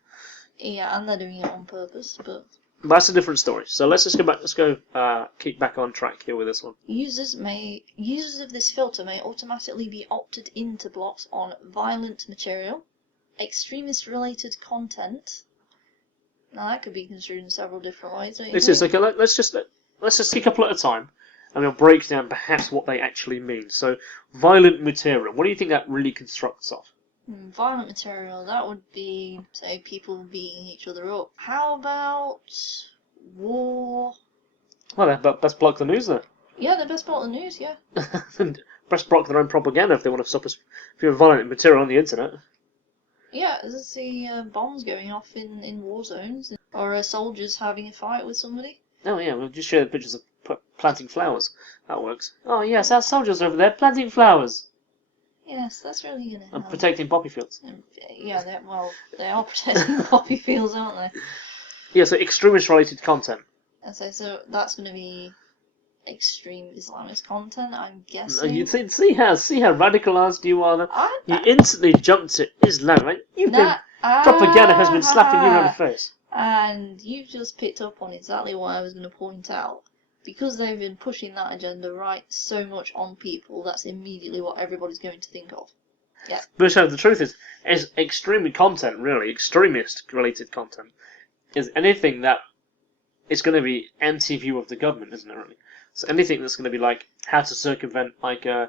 Yeah, and they're doing it on purpose, but that's a different story. So let's just go back. Let's go keep back on track here with this one. Users of this filter may automatically be opted into blocks on violent material, extremist-related content. Now that could be construed in several different ways. This is okay. Let's just take a couple at a time, and we'll break down perhaps what they actually mean. So, violent material. What do you think that really constructs of? Violent material, that would be, say, people beating each other up. How about war? Well, they best block the news then. Yeah, they best block the news, yeah. And best block their own propaganda if they want to stop us from violent material on the internet. Yeah, there's the bombs going off in war zones, or soldiers having a fight with somebody. Oh yeah, we'll just share the pictures of planting flowers. That works. Oh yes, our soldiers are over there planting flowers. Yes, that's really going to help. And protecting poppy fields. Yeah, they are protecting poppy fields, aren't they? Yeah, so extremist-related content. And so that's going to be extreme Islamist content, I'm guessing. You see how radicalised you are. You instantly jumped to Islam. Right? Propaganda has been slapping you around the face. And you've just picked up on exactly what I was going to point out. Because they've been pushing that agenda right so much on people, that's immediately what everybody's going to think of. Yeah. But the truth is extreme content, really, extremist-related content, is anything that is going to be anti-view of the government, isn't it, really? So anything that's going to be like how to circumvent, like, a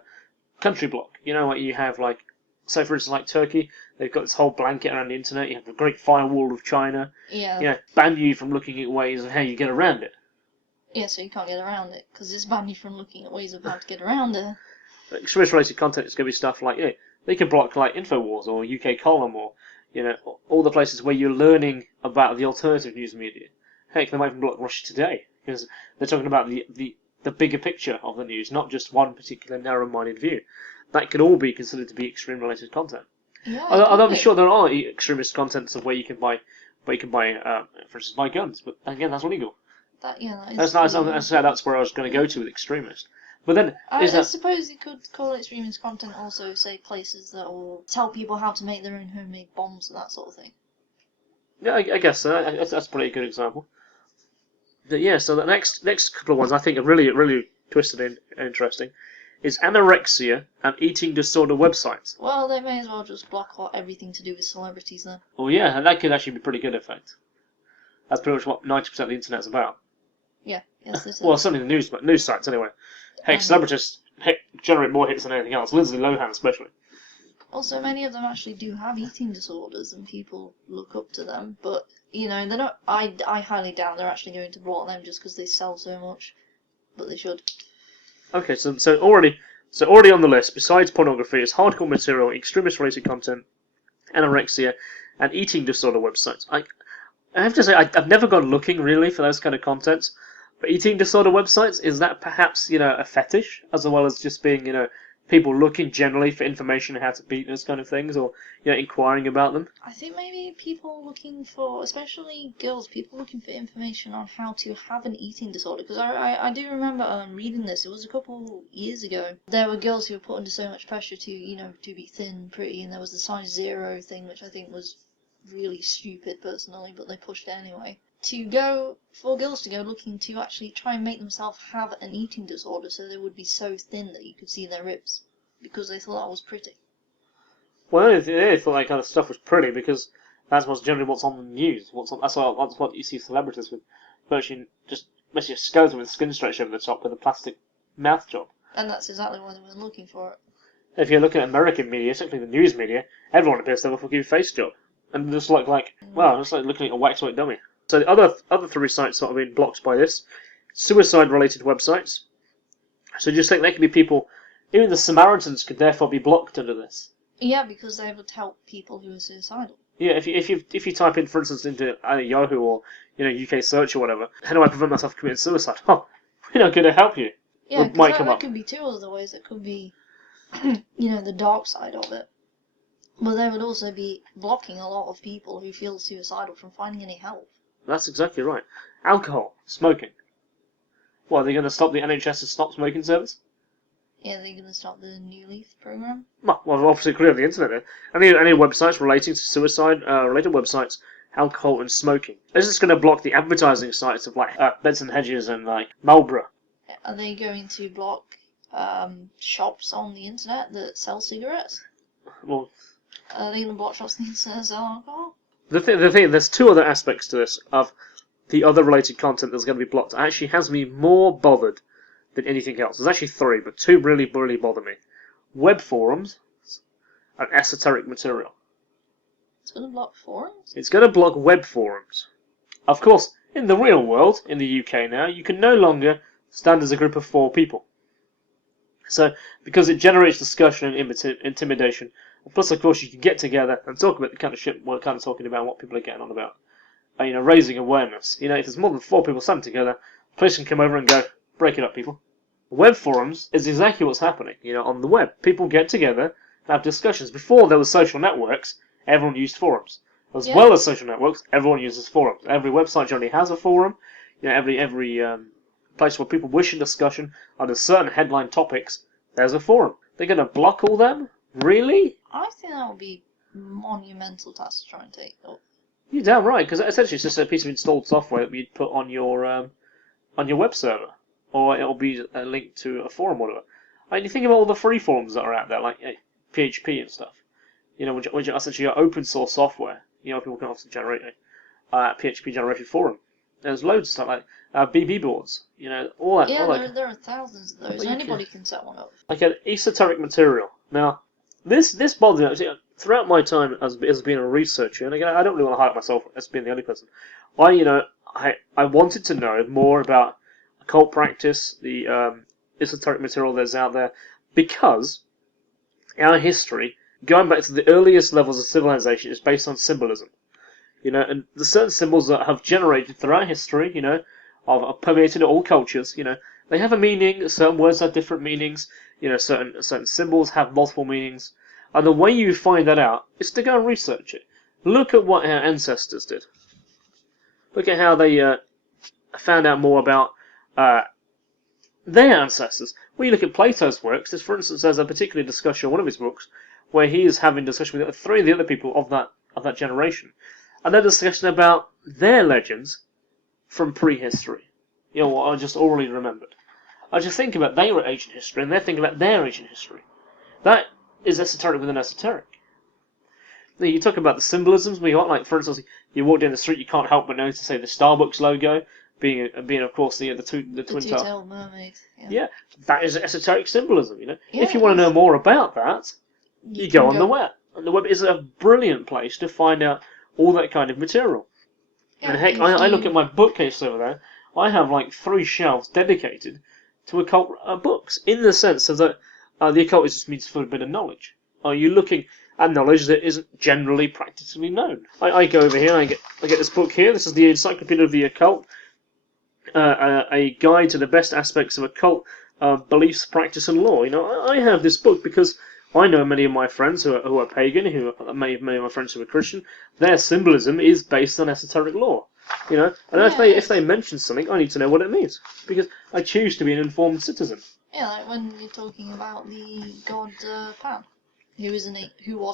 country block. You know, like you have, like, so for instance, like Turkey, they've got this whole blanket around the internet. You have the Great Firewall of China. Yeah. You know, ban you from looking at ways of how you get around it. Yeah, so you can't get around it, because it's banned you from looking at ways of how to get around it. Extremist-related content is going to be stuff like, they can block, like, InfoWars or UK Column or, all the places where you're learning about the alternative news media. Heck, they might even block Russia Today, because they're talking about the bigger picture of the news, not just one particular narrow-minded view. That could all be considered to be extreme-related content. Yeah, although I'm sure there are extremist contents of where you can buy, for instance, buy guns, but again, that's illegal. That's where I was going to go to with extremist. But then, I suppose you could call extremist content also, say, places that will tell people how to make their own homemade bombs and that sort of thing. Yeah, I guess so. That's probably a good example. But yeah, so the next couple of ones I think are really, really twisted and interesting is anorexia and eating disorder websites. Well, they may as well just block everything to do with celebrities then. Well, yeah, and that could actually be pretty good, in fact. That's pretty much what 90% of the internet's about. Yeah, yes, this is. Well, certainly the news sites, anyway. Heck, celebrities generate more hits than anything else. Lindsay Lohan, especially. Also, many of them actually do have eating disorders, and people look up to them. But they're not. I highly doubt they're actually going to block them just because they sell so much. But they should. Okay, so already on the list, besides pornography, is hardcore material, extremist-related content, anorexia, and eating disorder websites. I have to say, I've never gone looking really for those kind of contents. But eating disorder websites, is that perhaps, a fetish, as well as just being, people looking generally for information on how to beat those kind of things, or, inquiring about them? I think maybe people looking for, especially girls, people looking for information on how to have an eating disorder. Because I do remember reading this, it was a couple years ago. There were girls who were put under so much pressure to, to be thin and pretty, and there was the size 0 thing, which I think was really stupid personally, but they pushed it anyway. For girls to go looking to actually try and make themselves have an eating disorder so they would be so thin that you could see their ribs, because they thought that was pretty. Well, they thought that kind of stuff was pretty because that's generally what's on the news. That's what you see celebrities with, virtually just basically a skeleton with skin stretched over the top with a plastic mouth job. And that's exactly why they were looking for it. If you're looking at American media, particularly the news media, everyone appears to have a fucking face job. And just like looking at a waxwork dummy. So the other 3 sites that have been blocked by this, suicide-related websites. So just think they could be people, even the Samaritans could therefore be blocked under this. Yeah, because they would help people who are suicidal. Yeah, if you type in, for instance, into Yahoo or UK search or whatever, how do I prevent myself from committing suicide? Oh, we're not going to help you. Yeah, because that could be 2 other ways. It could be the dark side of it. But they would also be blocking a lot of people who feel suicidal from finding any help. That's exactly right. Alcohol, smoking. What, are they going to stop the NHS's stop smoking service? Yeah, they're going to start the New Leaf program. Well, obviously clear the internet. Any websites relating to suicide, related websites, alcohol and smoking. Is this going to block the advertising sites of like Beds and Hedges and like Marlboro? Are they going to block shops on the internet that sell cigarettes? Well, Are they going to block shops on the internet that sell alcohol? the thing, there's two other aspects to this of the other related content that's going to be blocked. It actually has me more bothered than anything else. There's actually three, but two really bother me. Web forums and esoteric material. It's going to block forums? It's going to block web forums. Of course, in the real world, in the UK now, you can no longer stand as a group of 4 people. So, because it generates discussion and intimidation, plus, of course, you can get together and talk about the kind of shit we're kind of talking about, what people are getting on about. Raising awareness. If there's more than 4 people standing together, the police can come over and go, break it up, people. Web forums is exactly what's happening. On the web, people get together and have discussions. Before there were social networks, everyone used forums. As well as social networks, everyone uses forums. Every website generally has a forum. Every place where people wish a discussion on certain headline topics, there's a forum. They're going to block all them? Really? I think that would be a monumental task to try and take up. You're damn right, because essentially it's just a piece of installed software that you'd put on your web server, or it'll be a link to a forum, or whatever. You think about all the free forums that are out there, like PHP and stuff. Which are essentially open source software. People can also generate a PHP generated forum. There's loads of stuff like BB boards. All that. Yeah, all that. there are thousands of those. Anybody can set one up. Like an esoteric material. Now, this bothers me. Throughout my time as being a researcher, and again, I don't really want to hype myself as being the only person. I wanted to know more about occult practice, the esoteric material that's out there, because our history, going back to the earliest levels of civilization, is based on symbolism. And the certain symbols that have generated throughout history, have permeated all cultures. They have a meaning. Certain words have different meanings. Certain symbols have multiple meanings. And the way you find that out is to go and research it. Look at what our ancestors did. Look at how they found out more about their ancestors. When you look at Plato's works, for instance, there's a particular discussion in one of his books where he is having discussion with 3 of the other people of that generation, and they're discussion about their legends from prehistory. What I just already remembered. I just think about they were ancient history, and they're thinking about their ancient history. That is esoteric within esoteric. Now, you talk about the symbolisms we got, like for instance, you walk down the street, you can't help but notice, say, the Starbucks logo, being of course the twin two-tailed mermaid. Yeah, that is esoteric symbolism. Yeah, if you want to know more about that, you go on the web. And the web is a brilliant place to find out all that kind of material. Yeah, and heck, I look at my bookcase over there. I have like 3 shelves dedicated to occult books, in the sense of that the occult just means for a bit of knowledge. Are you looking at knowledge that isn't generally practically known? I go over here and I get this book here. This is the Encyclopedia of the Occult, a guide to the best aspects of occult beliefs, practice, and law. I have this book because I know many of my friends who are pagan, many of my friends who are Christian. Their symbolism is based on esoteric law. And if they mention something, I need to know what it means, because I choose to be an informed citizen. Yeah, like when you're talking about the god Pan, who was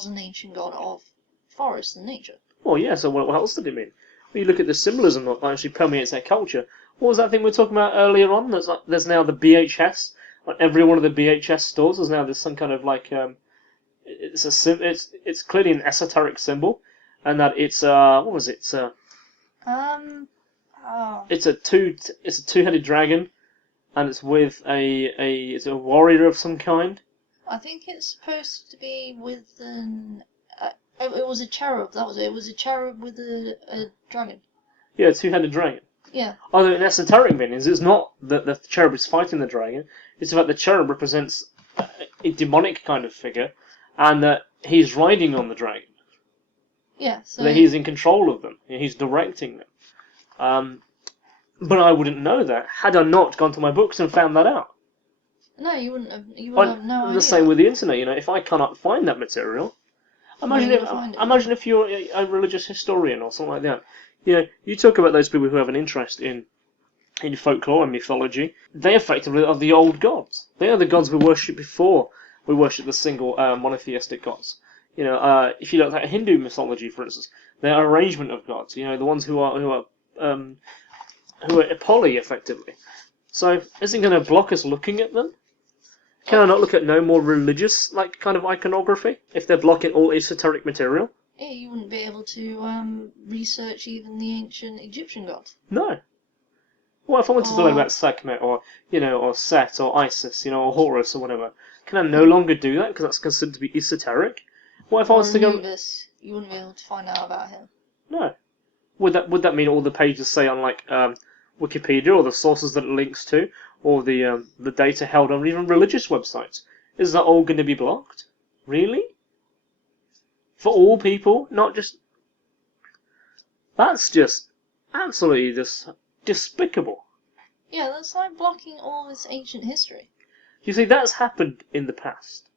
an ancient god of forest and nature. Well, yeah. So what else did it mean? When you look at the symbolism that actually permeates their culture. What was that thing we were talking about earlier on? There's now the BHS. On every one of the BHS stores, there's some kind of like it's clearly an esoteric symbol, and that it's what was it? It's a two-headed dragon, and it's with it's a warrior of some kind. I think it's supposed to be with an. It was a cherub. That was it. It was a cherub with a dragon. Yeah, a two-headed dragon. Yeah. Although in esoteric meanings, it's not that the cherub is fighting the dragon. It's about the cherub represents a demonic kind of figure, and that he's riding on the dragon. Yeah. So that he's in control of them. He's directing them. But I wouldn't know that had I not gone to my books and found that out. No, you wouldn't have. You would have no idea. The same with the internet. If I cannot find that material, imagine if you're a religious historian or something like that. You talk about those people who have an interest in folklore and mythology. They effectively are the old gods. They are the gods we worshipped before we worship the single monotheistic gods. If you look at Hindu mythology, for instance, their arrangement of gods. The ones who are poly, effectively. So, isn't going to block us looking at them? Can I not look at no more religious, kind of iconography if they're blocking all esoteric material? Yeah, you wouldn't be able to research even the ancient Egyptian gods. No. What if I wanted to learn about Sekhmet or Set or Isis, or Horus or whatever? Can I no longer do that because that's considered to be esoteric? What if I was to go? Anubis, you wouldn't be able to find out about him. No. Would that mean all the pages say on Wikipedia or the sources that it links to or the data held on even religious websites? Is that all going to be blocked? Really? For all people, not just. That's just absolutely just despicable. Yeah, that's like blocking all this ancient history. You see, that's happened in the past.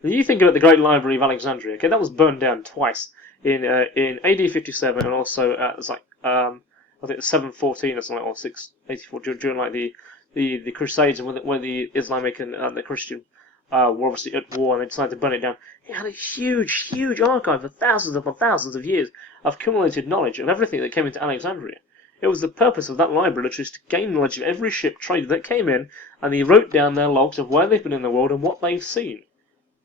When you think about the Great Library of Alexandria, okay, that was burned down twice in AD 57 and also I think 714 or something, or 684 during the Crusades, where the Islamic and the Christian were obviously at war, and they decided to burn it down. It had a huge, huge archive of thousands upon thousands of years of accumulated knowledge of everything that came into Alexandria. It was the purpose of that library, literally, to gain knowledge of every ship trader that came in, and they wrote down their logs of where they've been in the world and what they've seen.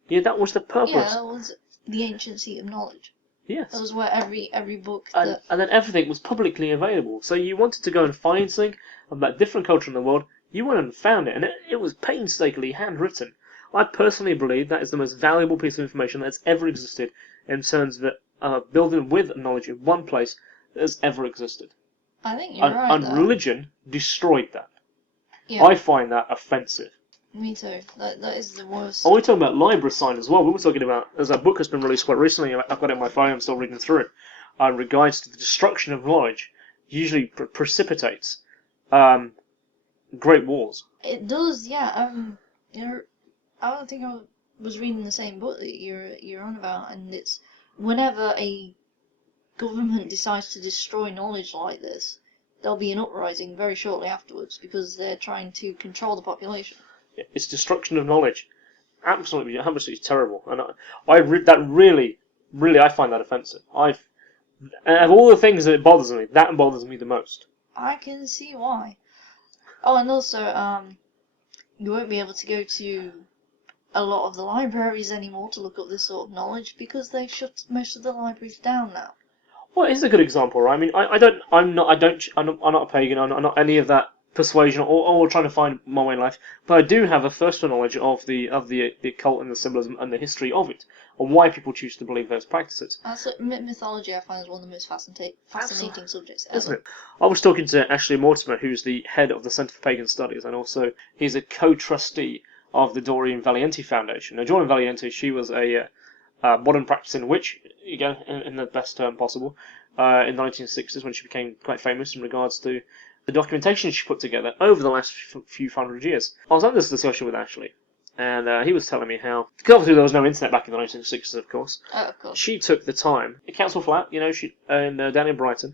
Yeah, that was the purpose. Yeah, that was the ancient seat of knowledge. Yes. That was where every book and then everything was publicly available. So you wanted to go and find something about different culture in the world, you went and found it, and it was painstakingly handwritten. I personally believe that is the most valuable piece of information that's ever existed in terms of building with knowledge in one place that has ever existed. I think you're right. And religion destroyed that. Yeah. I find that offensive. Me too. That is the worst. Oh, we're talking about library sign as well. We were talking about, there's a book that's been released quite recently, I've got it on my phone, I'm still reading through it, in regards to the destruction of knowledge usually precipitates great wars. It does, yeah. I don't think I was reading the same book that you're on about, and it's whenever a government decides to destroy knowledge like this, there'll be an uprising very shortly afterwards because they're trying to control the population. It's destruction of knowledge. Absolutely terrible. And I read that really, I find that offensive. And of all the things that bothers me, that bothers me the most. I can see why. Oh, and also, you won't be able to go to a lot of the libraries anymore to look up this sort of knowledge because they've shut most of the libraries down now. Well, it's a good example, right? I mean, I'm not a pagan. I'm not any of that persuasion or trying to find my way in life. But I do have a first knowledge of the occult and the symbolism and the history of it, and why people choose to believe those practices. Mythology, I find, is one of the most fascinating subjects ever. Isn't it? I was talking to Ashley Mortimer, who's the head of the Centre for Pagan Studies, and also he's a co-trustee of the Doreen Valiente Foundation. Now, Doreen Valiente, she was a modern practicing witch, again, in the best term possible, in the 1960s when she became quite famous in regards to the documentation she put together over the last few hundred years. I was having this discussion with Ashley, and he was telling me how, because obviously there was no internet back in the 1960s, of course. Of course. She took the time, a council flat, down in Brighton,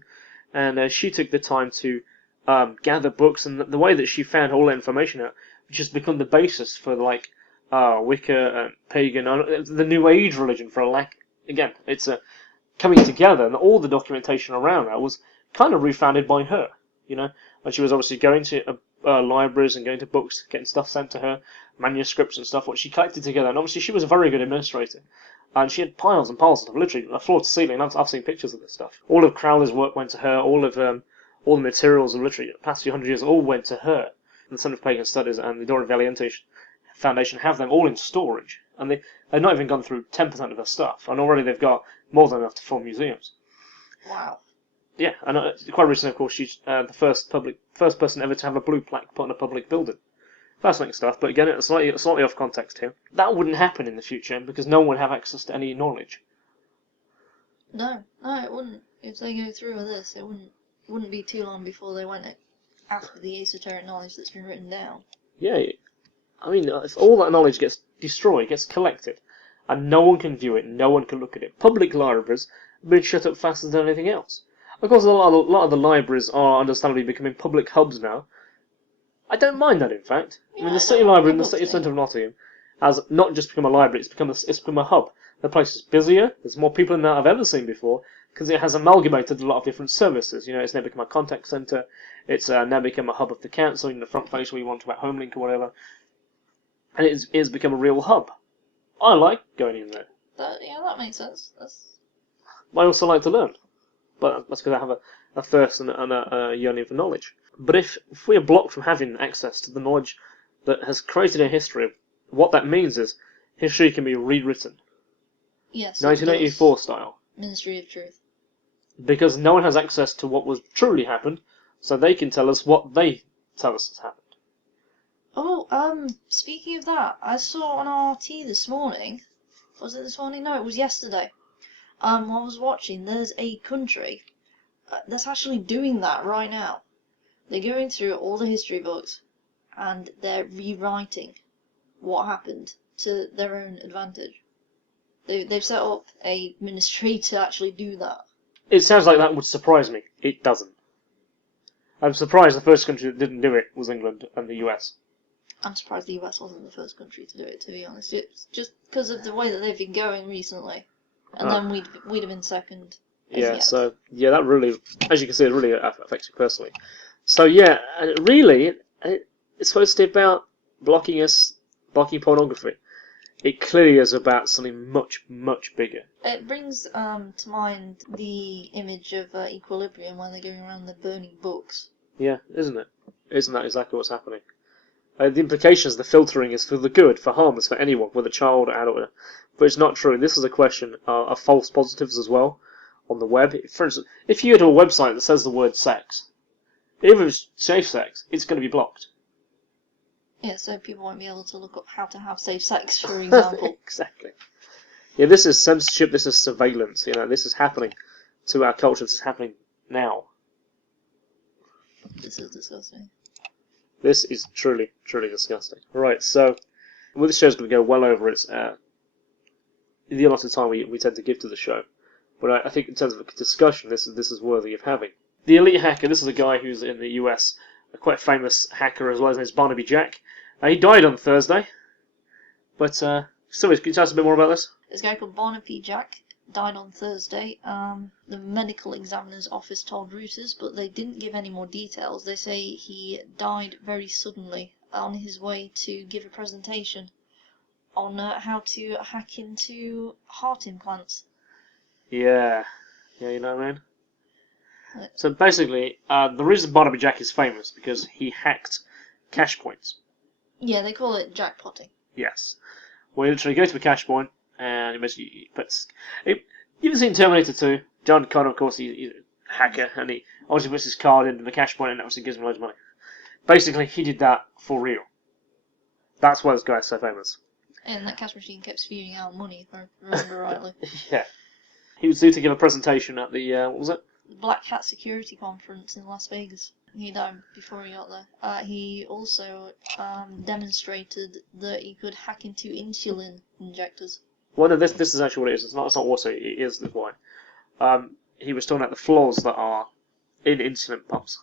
and she took the time to gather books, and the way that she found all that information out, which has become the basis for Wicca and pagan, the New Age religion, for a lack. Again, it's coming together, and all the documentation around that was kind of refounded by her. When she was obviously going to libraries and going to books, getting stuff sent to her, manuscripts and stuff, what she collected together. And obviously she was a very good administrator. And she had piles and piles of stuff, literally floor to ceiling. I've seen pictures of this stuff. All of Crowley's work went to her. All the materials of literally the past few hundred years all went to her. And the Centre for Pagan Studies and the Doreen Valiente Foundation have them all in storage. And they've not even gone through 10% of her stuff. And already they've got more than enough to fill museums. Wow. Yeah, and quite recently, of course, she's the first person ever to have a blue plaque put on a public building. Fascinating stuff, but again, it's slightly off context here. That wouldn't happen in the future because no one would have access to any knowledge. No, it wouldn't. If they go through with this, it wouldn't be too long before they went after the esoteric knowledge that's been written down. Yeah, I mean, if all that knowledge gets destroyed, gets collected, and no one can view it, no one can look at it. Public libraries have been shut up faster than anything else. Of course, a lot of the libraries are understandably becoming public hubs now. I don't mind that, in fact. I mean, the City Library in the city centre of Nottingham has not just become a library, it's become a hub. The place is busier, there's more people in there I've ever seen before, because it has amalgamated a lot of different services. You know, it's now become a contact centre, it's now become a hub of the council, in the front face where you want to about Homelink or whatever. And it's become a real hub. I like going in there. That makes sense. I also like to learn. But that's because I have a thirst and a yearning for knowledge. But if we are blocked from having access to the knowledge that has created a history, what that means is history can be rewritten. Yes. 1984 style. Ministry of Truth. Because no one has access to what was truly happened, so they can tell us what they tell us has happened. Oh, speaking of that, I saw on RT this morning. Was it this morning? No, it was yesterday. While I was watching, there's a country that's actually doing that right now. They're going through all the history books and they're rewriting what happened to their own advantage. They've set up a ministry to actually do that. It sounds like that would surprise me. It doesn't. I'm surprised the first country that didn't do it was England and the US. I'm surprised the US wasn't the first country to do it, to be honest. It's just because of the way that they've been going recently. And then we'd have been second. Yeah, so, yeah, that really, as you can see, it really affects you personally. So, yeah, really, it's supposed to be about blocking pornography. It clearly is about something much, much bigger. It brings to mind the image of Equilibrium when they're going around the burning books. Yeah, isn't it? Isn't that exactly what's happening? The implications, the filtering is for the good, for harmless, for anyone, whether child or adult. But it's not true. This is a question of false positives as well on the web. For instance, if you go to a website that says the word sex, even if it's safe sex, it's going to be blocked. Yeah, so people won't be able to look up how to have safe sex, for example. Exactly. Yeah, this is censorship, this is surveillance. You know, this is happening to our culture, this is happening now. This is disgusting. This is truly, truly disgusting. Right, so, well, this show's going to go well over its the allotted time we tend to give to the show. But I think in terms of a discussion, this is worthy of having. The elite hacker, this is a guy who's in the US, a quite famous hacker as well. His name's Barnaby Jack. He died on Thursday. But, so, can you tell us a bit more about this? This guy called Barnaby Jack died on Thursday. The medical examiner's office told Reuters, but they didn't give any more details. They say he died very suddenly on his way to give a presentation on how to hack into heart implants. Yeah, you know what I mean? So basically, the reason Barnaby Jack is famous because he hacked cash points. Yeah, they call it jackpotting. Yes. Well, you literally go to a cash point, and he puts... You've seen Terminator 2. John Connor, of course, he's a hacker, and he obviously puts his card into the cash point and obviously gives him loads of money. Basically, he did that for real. That's why this guy's so famous. And that cash machine kept spewing out money, if I remember rightly. Yeah. He was due to give a presentation at the, what was it? The Black Hat Security Conference in Las Vegas. He died before he got there. He also demonstrated that he could hack into insulin injectors. Well, no, this is actually what it is. It's not water, it is the wine. He was talking about the flaws that are in insulin pumps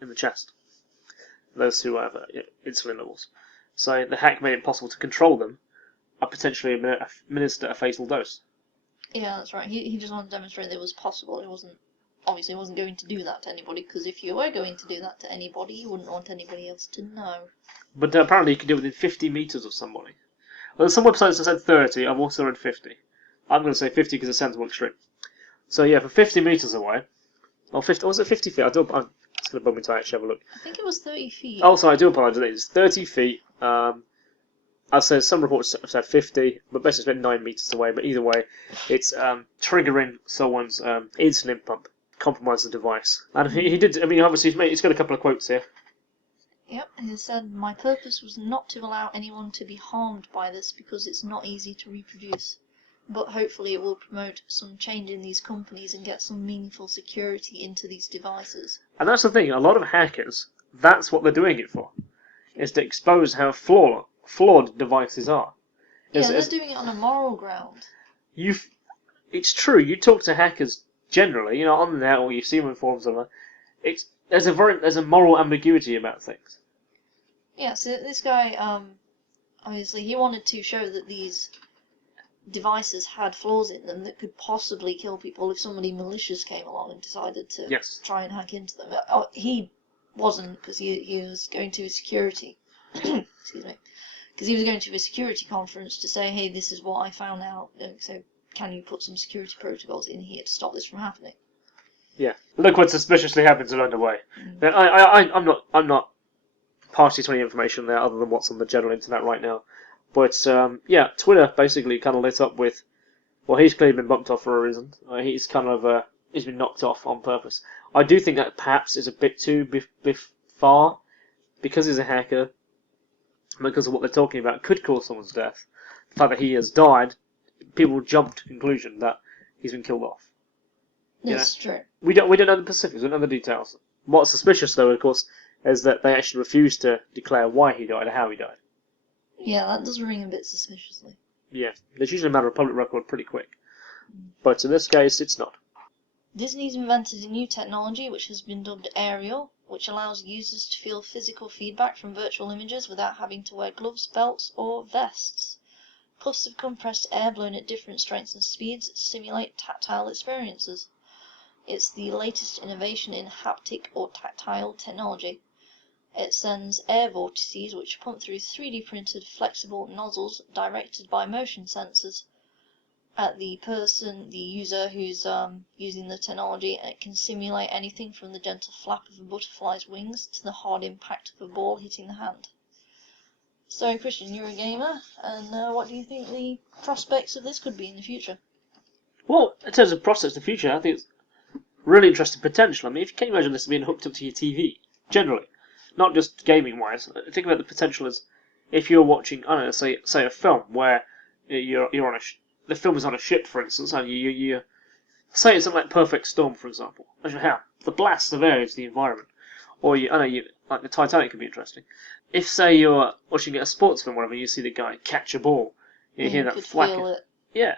in the chest. Those who have insulin levels. So the hack made it possible to control them and potentially administer a fatal dose. Yeah, that's right. He just wanted to demonstrate that it was possible. He wasn't going to do that to anybody, because if you were going to do that to anybody, you wouldn't want anybody else to know. But apparently you could do it within 50 metres of somebody. Well, some websites have said 30, I've also read 50. I'm going to say 50 because it sounds more extreme. So yeah, for 50 metres away, or 50, was it 50 feet? It's going to bum me to actually have a look. I think it was 30 feet. Oh, sorry, I do apologise. It's 30 feet. I'd say some reports have said 50, but basically it's about 9 metres away. But either way, it's triggering someone's insulin pump, compromise the device. And he did, I mean, obviously he's got a couple of quotes here. Yep, he said, "My purpose was not to allow anyone to be harmed by this because it's not easy to reproduce. But hopefully it will promote some change in these companies and get some meaningful security into these devices." And that's the thing, a lot of hackers, that's what they're doing it for. is to expose how flawed devices are. Yeah, they're doing it on a moral ground. It's true. You talk to hackers generally, on the net, or you see them in forums of it. There's a moral ambiguity about things. Yeah, so this guy, obviously, he wanted to show that these devices had flaws in them that could possibly kill people if somebody malicious came along and decided to try and hack into them. He wasn't, because he was going to a security excuse me, because he was going to a security conference to say, hey, this is what I found out, so can you put some security protocols in here to stop this from happening? Yeah, look what suspiciously happens along the way. I'm not party to any information there other than what's on the general internet right now. But yeah, Twitter basically kind of lit up with, well, he's clearly been bumped off for a reason. He's been knocked off on purpose. I do think that perhaps is a bit too far, because he's a hacker, because of what they're talking about, could cause someone's death. The fact that he has died, people jump to the conclusion that he's been killed off. That's true. We don't know the specifics, we don't know the details. What's suspicious, though, of course, is that they actually refused to declare why he died or how he died. Yeah, that does ring a bit suspiciously. Yeah, it's usually a matter of public record pretty quick. But in this case, it's not. Disney's invented a new technology which has been dubbed Aerial, which allows users to feel physical feedback from virtual images without having to wear gloves, belts, or vests. Puffs of compressed air blown at different strengths and speeds simulate tactile experiences. It's the latest innovation in haptic or tactile technology. It sends air vortices which pump through 3D printed flexible nozzles directed by motion sensors at the user who's using the technology, and it can simulate anything from the gentle flap of a butterfly's wings to the hard impact of a ball hitting the hand. So, Kristian, you're a gamer, and what do you think the prospects of this could be in the future? Well, in terms of prospects in the future, I think it's really interesting potential. I mean, if you can imagine this being hooked up to your TV, generally, not just gaming-wise, think about the potential as if you're watching, I don't know, say a film where you're on the film is on a ship, for instance, and you say it's something like Perfect Storm, for example. Imagine how the blast of air into the environment, or like the Titanic could be interesting. If, say, you're watching a sports film, whatever, you see the guy catch a ball, you hear that flack. Yeah.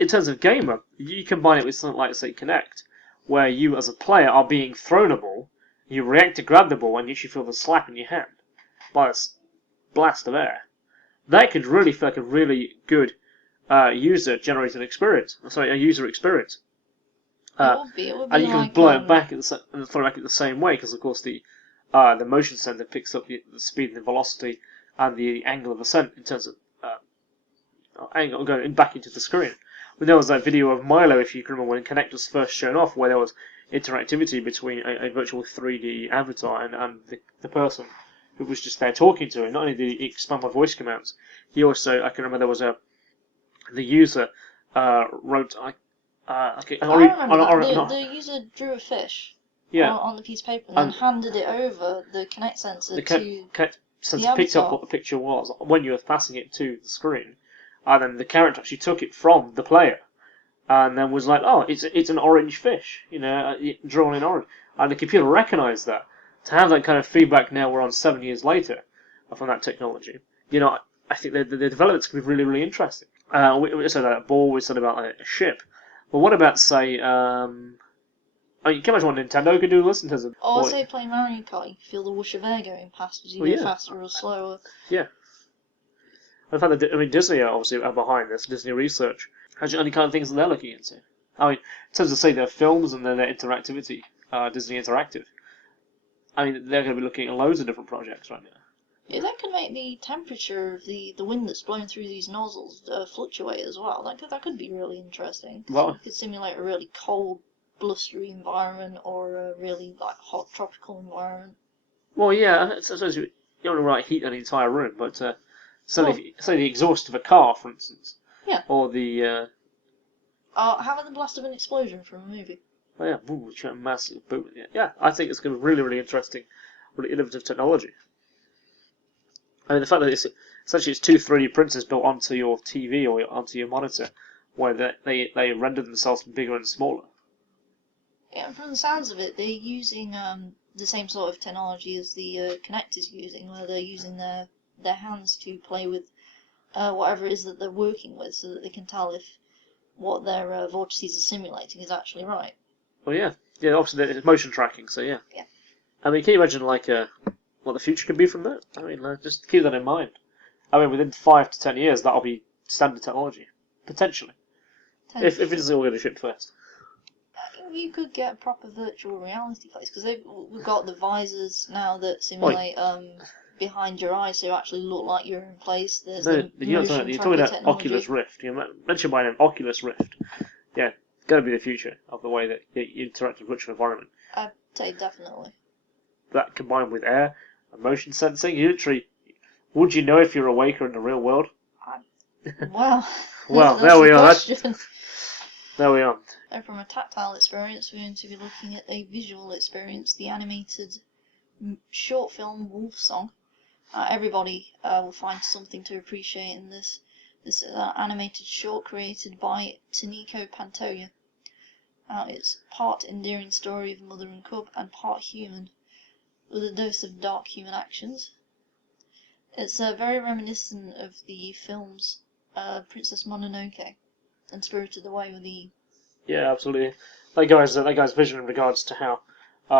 In terms of gamer, you combine it with something like, say, Kinect, where you, as a player, are being thrown a ball, you react to grab the ball, and you actually feel the slap in your hand by this blast of air. That could really feel like a really good user-generated experience. Sorry, a user experience. It would be and you can like, blow it back and throw it back in the same way, because of course the motion sensor picks up the speed and the velocity and the angle of ascent in terms of angle going back into the screen. But there was that video of Milo, if you can remember, when Kinect was first shown off, where there was interactivity between a virtual 3D avatar and the person who was just there talking to him. Not only did he expand by voice commands, he also, I can remember, there was the user wrote the user drew a fish on the piece of paper and then handed it over the Kinect sensor to Kinect sensor picked up what the picture was when you were passing it to the screen, and then the character actually took it from the player and then was like, oh, it's an orange fish, drawn in orange, and the computer recognised that. To have that kind of feedback now, we're on 7 years later from that technology, I think the developments could be really, really interesting. We said about a ball, we said about a ship. But what about, say, you can imagine what Nintendo could do, listen to them. I'd say playing Mario Kart, you can feel the whoosh of air going past as you go faster or slower. Yeah. In fact, Disney are obviously behind this, Disney Research. Any kind of things that they're looking into. In terms of, say, their films and their interactivity, Disney Interactive, they're going to be looking at loads of different projects right now. Yeah, that could make the temperature of the wind that's blowing through these nozzles fluctuate as well. That could be really interesting. Well, you could simulate a really cold, blustery environment or a really hot tropical environment. Well, yeah, I suppose you don't want to heat an entire room, but say the exhaust of a car, for instance. Yeah. Or the. How about the blast of an explosion from a movie? Oh yeah, massive boom. Yeah, I think it's going to be really, really interesting, really innovative technology. The fact that it's 2 3D printers built onto your TV or onto your monitor, where they render themselves bigger and smaller. Yeah, and from the sounds of it, they're using the same sort of technology as the Kinect is using, where they're using their hands to play with whatever it is that they're working with, so that they can tell if what their vortices are simulating is actually right. Well, yeah. Yeah, obviously it's motion tracking, so yeah. Yeah. I mean, can you imagine, like, what the future could be from that? I mean, just keep that in mind. I mean, within 5 to 10 years, that'll be standard technology. Potentially. If it doesn't all get shipped first. You could get a proper virtual reality place, because we've got the visors now that simulate behind your eyes, so you actually look like you're in place. There's you're talking about Oculus Rift. You mentioned by name Oculus Rift. Yeah, it's got to be the future of the way that you interact with virtual environment. I'd say definitely. That combined with air and motion sensing, would you know if you're awake or in the real world? Well, well, there we are. There we are. And from a tactile experience, we're going to be looking at a visual experience, the animated short film Wolf Song. Everybody will find something to appreciate in this. This is an animated short created by Taniko Pantoja. It's part endearing story of mother and cub and part human, with a dose of dark human actions. It's very reminiscent of the films Princess Mononoke and Spirited Away with the... Yeah, absolutely. That guy's vision in regards to how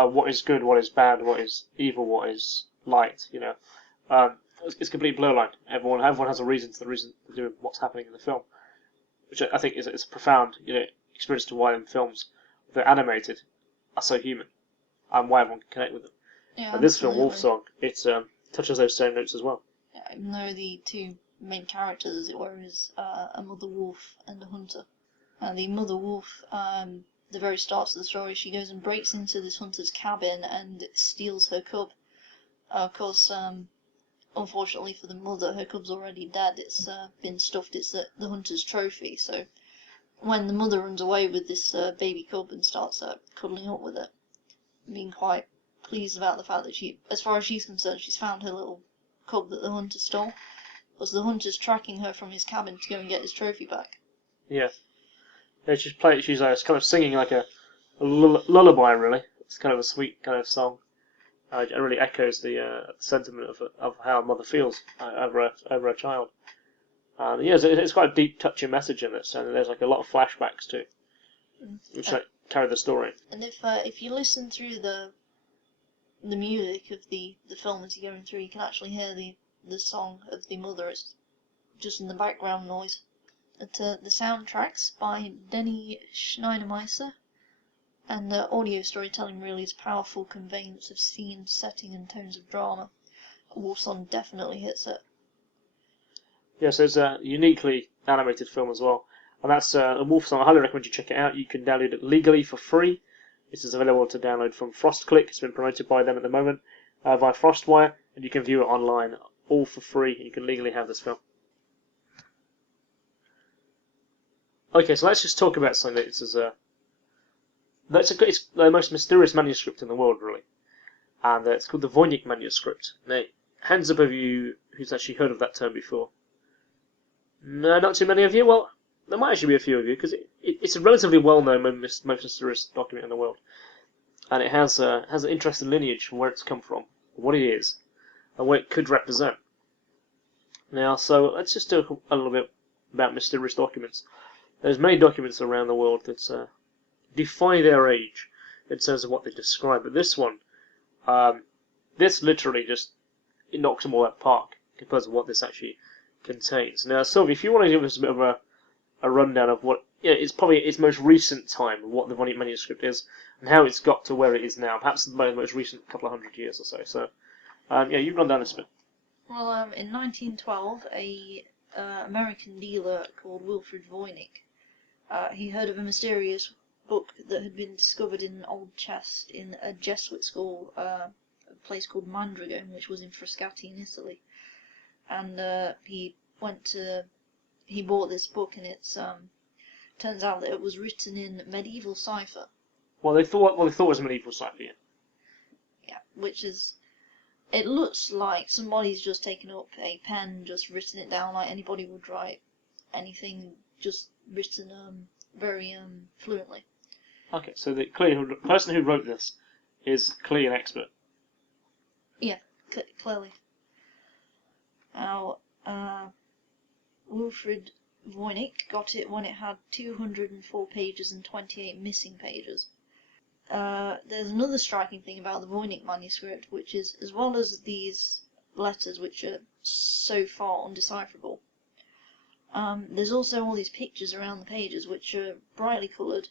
what is good, what is bad, what is evil, what is light, it's complete blurline. Everyone has a reason to do what's happening in the film, which I think is a profound experience to why them films, if they're animated, are so human, and why everyone can connect with them. Yeah, but this film, Wolf Song, it touches those same notes as well. Yeah, even though the two main characters, as it were, is a mother wolf and a hunter. The mother wolf, the very start of the story, she goes and breaks into this hunter's cabin and steals her cub. Of course, unfortunately for the mother, her cub's already dead. It's been stuffed. It's the hunter's trophy. So when the mother runs away with this baby cub and starts cuddling up with it, being quite pleased about the fact that as far as she's concerned, she's found her little cub that the hunter stole. Because the hunter's tracking her from his cabin to go and get his trophy back. Yeah. Yeah, she's kind of singing like a lullaby, really. It's kind of a sweet kind of song. It really echoes the sentiment of how a mother feels over a child. Yeah, it's quite a deep, touching message in this, and there's like a lot of flashbacks too, which carry the story. And if you listen through the music of the film as you're going through, you can actually hear the song of the mother. It's just in the background noise. The soundtracks by Denny Schneidermeister, and the audio storytelling really is powerful conveyance of scene, setting, and tones of drama. Wolf Song definitely hits it. Yes, it's a uniquely animated film as well, and that's a Wolf Song. I highly recommend you check it out. You can download it legally for free. This is available to download from FrostClick. It's been promoted by them at the moment via FrostWire, and you can view it online, all for free. You can legally have this film. Okay, so let's just talk about something it's the most mysterious manuscript in the world, really, and it's called the Voynich Manuscript. Now, hands up of you who's actually heard of that term before. No, not too many of you. Well, there might actually be a few of you because it's a relatively well-known, most mysterious document in the world, and it has an interesting lineage from where it's come from, what it is, and what it could represent. Now, so let's just talk a little bit about mysterious documents. There's many documents around the world that defy their age in terms of what they describe, but this one, this literally it knocks them all out of the park compared to what this actually contains. Now, Sylvie, if you want to give us a bit of a rundown of what it's probably its most recent time, what the Voynich Manuscript is, and how it's got to where it is now, perhaps the most recent couple of hundred years or so. So, you run down this bit. Well, in 1912, a American dealer called Wilfred Voynich, he heard of a mysterious book that had been discovered in an old chest in a Jesuit school, a place called Mandragone, which was in Frascati in Italy. And he bought this book, and it turns out that it was written in medieval cipher. Well, they thought it was medieval cipher. Yeah, which is, it looks like somebody's just taken up a pen, just written it down like anybody would write anything, just written very fluently. Okay, so the person who wrote this is clearly an expert. Yeah, clearly. Now, Wilfred Voynich got it when it had 204 pages and 28 missing pages. There's another striking thing about the Voynich manuscript, which is, as well as these letters which are so far undecipherable, there's also all these pictures around the pages which are brightly coloured.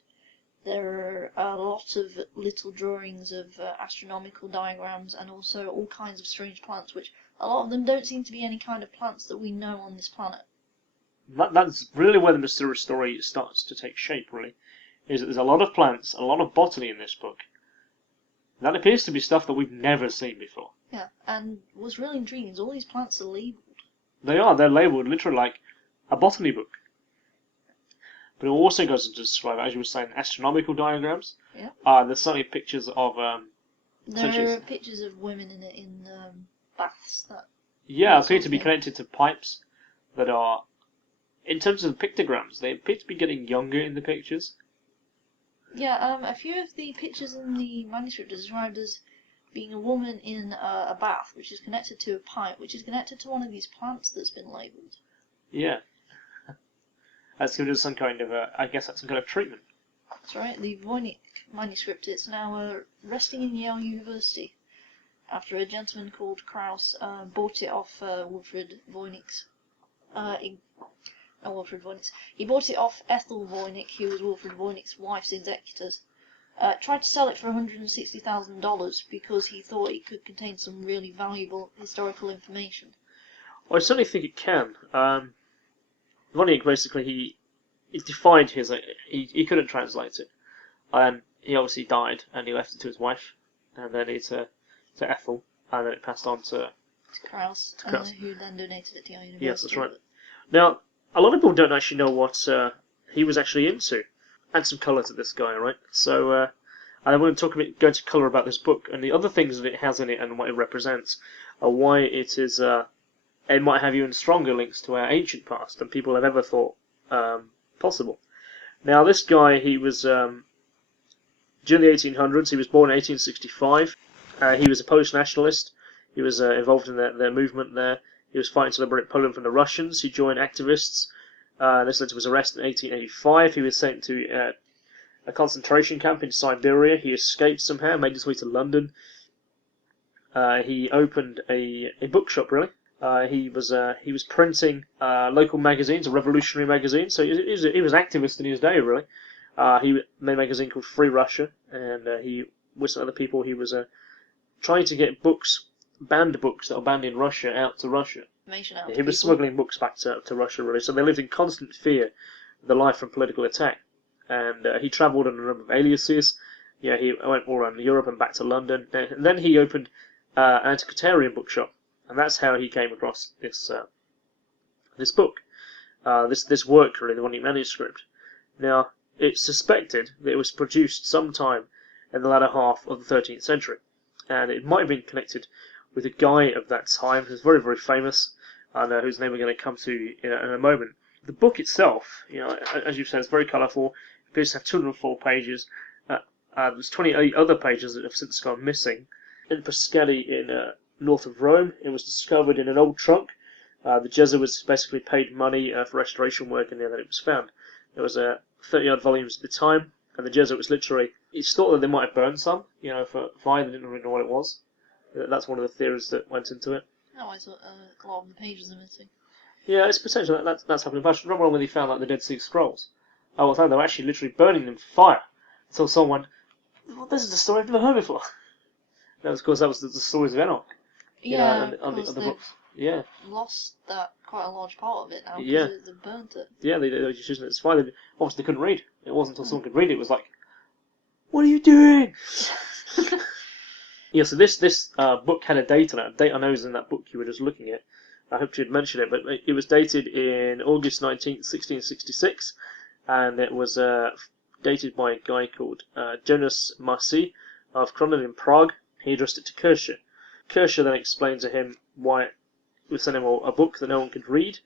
There are a lot of little drawings of astronomical diagrams and also all kinds of strange plants, which a lot of them don't seem to be any kind of plants that we know on this planet. That's really where the mysterious story starts to take shape, really. Is that there's a lot of plants, a lot of botany in this book. That appears to be stuff that we've never seen before. Yeah, and what's really intriguing is all these plants are labelled. They're labelled literally like a botany book. But it also goes into describe, as you were saying, astronomical diagrams. Yeah. There's certainly pictures of there are pictures of women in baths that appear to be connected to pipes that are, in terms of pictograms, they appear to be getting younger in the pictures. Yeah, a few of the pictures in the manuscript are described as being a woman in a bath, which is connected to a pipe, which is connected to one of these plants that's been labelled. Yeah. That's given us some kind of, I guess that's some kind of treatment. That's right, the Voynich manuscript is now resting in Yale University, after a gentleman called Kraus bought it off Wilfred Voynich's. Not Wilfred Voynich's. He bought it off Ethel Voynich, who was Wilfred Voynich's wife's executors. Tried to sell it for $160,000 because he thought it could contain some really valuable historical information. Well, I certainly think it can. Voynich basically he defied his he couldn't translate it, and he obviously died and he left it to his wife, and then it to Ethel, and then it passed on to Kraus, who then donated it to Yale University. Yes, that's right. Now, a lot of people don't actually know what he was actually into. Add some colour to this guy, right? So, and I'm going to talk a bit, go into colour about this book, and the other things that it has in it and what it represents are why it is. It might have even stronger links to our ancient past than people have ever thought possible. Now, this guy, he was during the 1800s. He was born in 1865. He was a Polish nationalist. He was involved in their movement there. He was fighting to liberate Poland from the Russians. He joined activists. This led to his arrest in 1885. He was sent to a concentration camp in Siberia. He escaped somehow, made his way to London. He opened a bookshop, really. He was printing local magazines, a revolutionary magazine. So he was an activist in his day, really. He made a magazine called Free Russia, and he, with some other people, he was trying to get banned books that were banned in Russia out to Russia. He was smuggling books back to Russia, really. So they lived in constant fear of the life from political attack. And he travelled on a number of aliases. Yeah, he went all around Europe and back to London. And then he opened an antiquarian bookshop. And that's how he came across this book, this work, really, the Voynich manuscript. Now, it's suspected that it was produced sometime in the latter half of the 13th century, and it might have been connected with a guy of that time who's very, very famous, and whose name we're going to come to in a moment. The book itself, as you've said, is very colourful. It appears to have 204 pages. There's 28 other pages that have since gone missing. In Pescara, in north of Rome, it was discovered in an old trunk. The Jesuits basically paid money for restoration work, and then it was found. There was 30-odd volumes at the time, and the Jesuits literally, it's thought that they might have burned some, for fire. They didn't really know what it was. That's one of the theories that went into it. Oh, I thought a lot of the pages are missing. Yeah, it's potential that's happening. But I remember when they found like the Dead Sea Scrolls. I was they were actually literally burning them for fire. So someone, well, this is a story I've never heard before. Now, of course, that was the stories of Enoch. Yeah, on the books. Yeah. Lost that quite a large part of it now because they burnt it. Yeah, they were just using it as fire. Obviously, they couldn't read. It wasn't until someone could read it. It was like, what are you doing? Yeah, so this book had a date on it. A date I know is in that book you were just looking at. I hope you'd mentioned it, but it was dated in August 19th, 1666, and it was dated by a guy called Jonas Marcy of Kronen in Prague. He addressed it to Kristian. Kristian then explained to him why it was sending him a book that no one could read,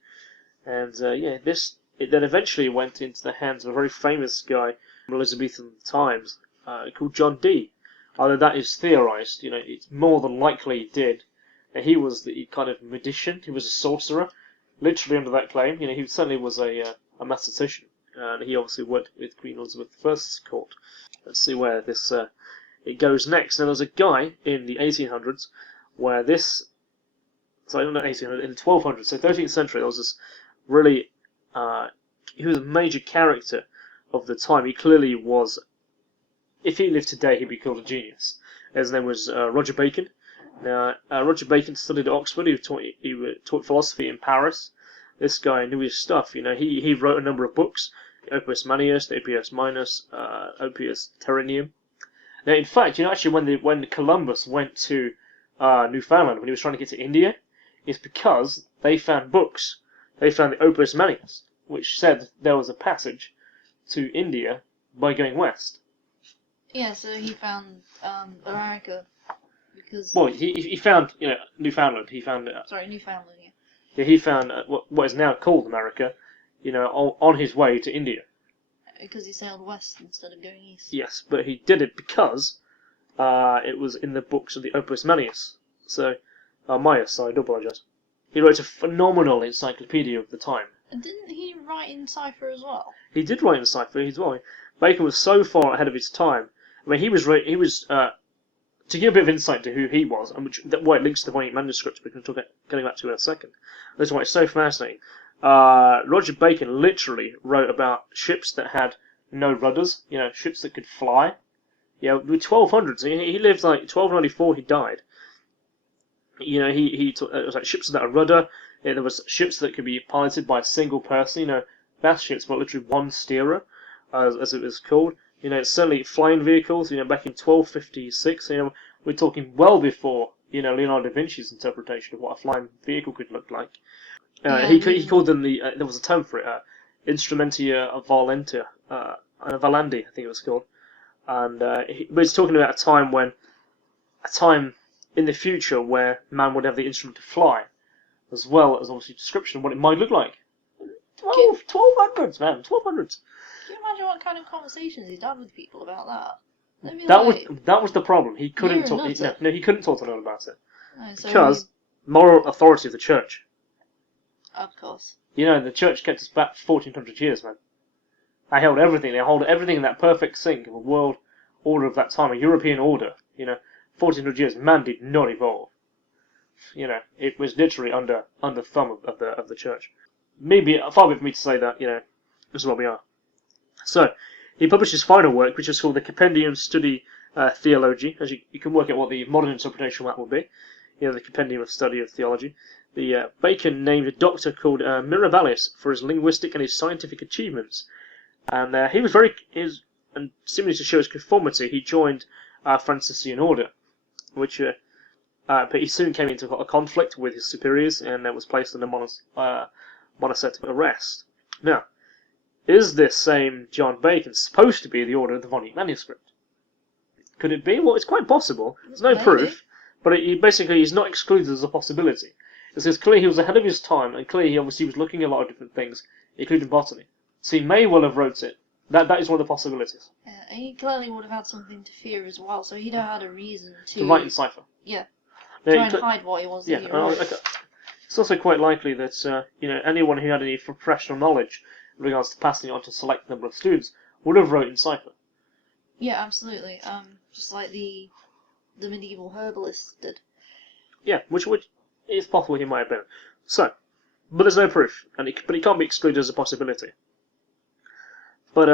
and it then eventually went into the hands of a very famous guy from Elizabethan times called John Dee. Although that is theorized, it's more than likely he did. He was the kind of magician. He was a sorcerer, literally under that claim. He certainly was a mathematician, and he obviously worked with Queen Elizabeth I's court. Let's see where this it goes next. Now, there's a guy in the 1800s where this. Sorry, not 1800, in the 1200s, so 13th century. There was this really. He was a major character of the time. He clearly was. If he lived today, he'd be called a genius. His name was Roger Bacon. Now, Roger Bacon studied at Oxford. He taught philosophy in Paris. This guy knew his stuff. He wrote a number of books: the Opus Manius, the Opus Minus, Opus Terrenium. Now, in fact, actually, when Columbus went to Newfoundland, when he was trying to get to India, it's because they found books. They found the Opus Manius, which said there was a passage to India by going west. Yeah, so he found America because. Well, he found Newfoundland. He found Newfoundland. Yeah. Yeah, he found what is now called America. On his way to India. Because he sailed west instead of going east. Yes, but he did it because it was in the books of the Opus Manius. So, Maius, I do apologise. He wrote a phenomenal encyclopedia of the time. And didn't he write in cipher as well? He did write in cipher as well. Bacon was so far ahead of his time. I mean, he was to give a bit of insight to who he was, and why it links to the Voynich Manuscript, we can talk getting back to in a second. That's why it's so fascinating. Roger Bacon literally wrote about ships that had no rudders, ships that could fly. With 1200s, he lived like 1294. He died. It was like ships without a rudder. There was ships that could be piloted by a single person. Fast ships, but literally one steerer, as it was called. It's certainly flying vehicles. Back in 1256, we're talking well before Leonardo da Vinci's interpretation of what a flying vehicle could look like. He called them there was a term for it, instrumentia valenti, valandi, I think it was called. And he was talking about a time in the future where man would have the instrument to fly, as well as obviously description of what it might look like. 1200s, man, 1200s. Can you imagine what kind of conversations he'd had with people about that? That was the problem. He couldn't talk. He couldn't talk to anyone about it because moral authority of the church. Of course. The church kept us back for 1400 years, man. They held everything. They hold everything in that perfect sync of a world order of that time, a European order. 1400 years, man did not evolve. It was literally under thumb of the church. Maybe far be it for me to say that. This is where we are. So, he published his final work, which is called the Compendium Studi Theologi. As you can work out what the modern interpretation of that would be. The Compendium of Study of Theology. The Bacon named a doctor called Mirabilis for his linguistic and his scientific achievements, and and similarly to show his conformity, he joined Franciscan order, which but he soon came into a conflict with his superiors and was placed under monastic arrest. Now, is this same John Bacon supposed to be the author of the Voynich Manuscript? Could it be? Well, it's quite possible. There's no proof, but he's not excluded as a possibility. It says clearly he was ahead of his time, and clearly he obviously was looking at a lot of different things, including botany. So he may well have wrote it. That is one of the possibilities. Yeah, and he clearly would have had something to fear as well, so he'd have had a reason to write in cipher. Yeah. Try and hide what he was. It's also quite likely that anyone who had any professional knowledge in regards to passing it on to a select number of students would have wrote in cipher. Yeah, absolutely. Just like the medieval herbalists did. Yeah, which it's possible he might have been. So, but there's no proof, but it can't be excluded as a possibility. But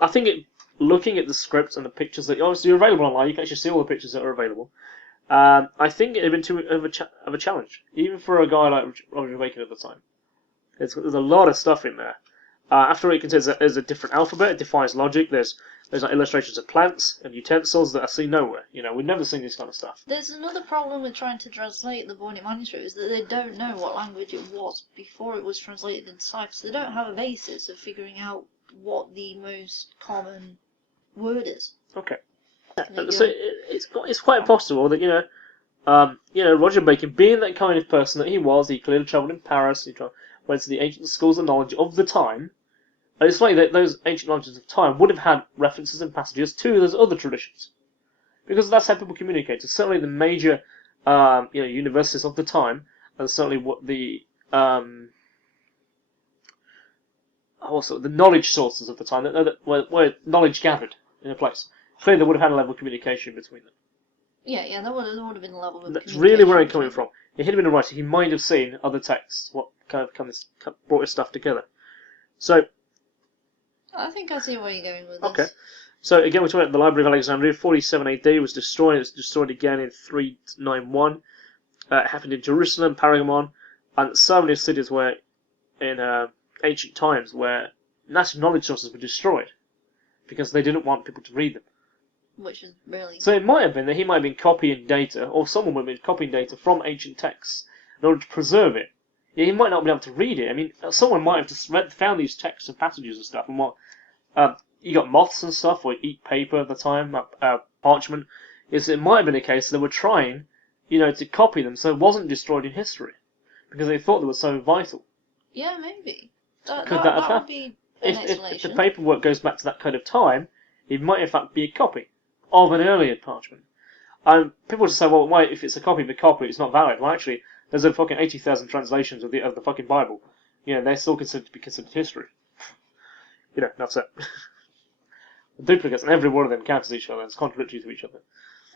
I think looking at the script and the pictures that obviously are available online, you can actually see all the pictures that are available. I think it had been too of a challenge, even for a guy like Roger Bacon at the time. There's a lot of stuff in there. After all, it contains there's a different alphabet. It defies logic. There's like illustrations of plants and utensils that are seen nowhere. We've never seen this kind of stuff. There's another problem with trying to translate the Voynich Manuscript is that they don't know what language it was before it was translated into cipher. So they don't have a basis of figuring out what the most common word is. Okay. So it's quite possible that Roger Bacon, being that kind of person that he was, he clearly travelled in Paris. He went to the ancient schools of knowledge of the time. It's likely that those ancient knowledges of time would have had references and passages to those other traditions. because that's how people communicate. So certainly the major, universities of the time, and certainly what the also the knowledge sources of the time, where knowledge gathered in a place. Clearly, they would have had a level of communication between them. Yeah, there would have been a level of That's communication. really where I'm coming from. If he'd been a writer, he might have seen other texts, what kind of brought his stuff together. So, I think I see where you're going with this. okay. So again, we're talking about the Library of Alexandria. 47 AD was destroyed. It was destroyed again in 391. It happened in Jerusalem, Pergamon, and so many cities where in ancient times where national knowledge sources were destroyed because they didn't want people to read them. Which is really... So it might have been that he might have been copying data, or someone would have been copying data from ancient texts in order to preserve it. Yeah, he might not be able to read it. I mean, someone might have just found these texts and passages and stuff, and you got moths and stuff, or eat paper at the time, parchment. It might have been a case they were trying, to copy them so it wasn't destroyed in history, because they thought they were so vital. Yeah, maybe. Could that have would happened? be an explanation. If the paperwork goes back to that kind of time, it might in fact be a copy of an earlier parchment. People just say, well, why, if it's a copy of a copy, it's not valid. Well, actually, there's a fucking 80,000 translations of the fucking Bible. They're still considered to be considered history. That's it. The duplicates, and every one of them counters each other. It's contradictory to each other.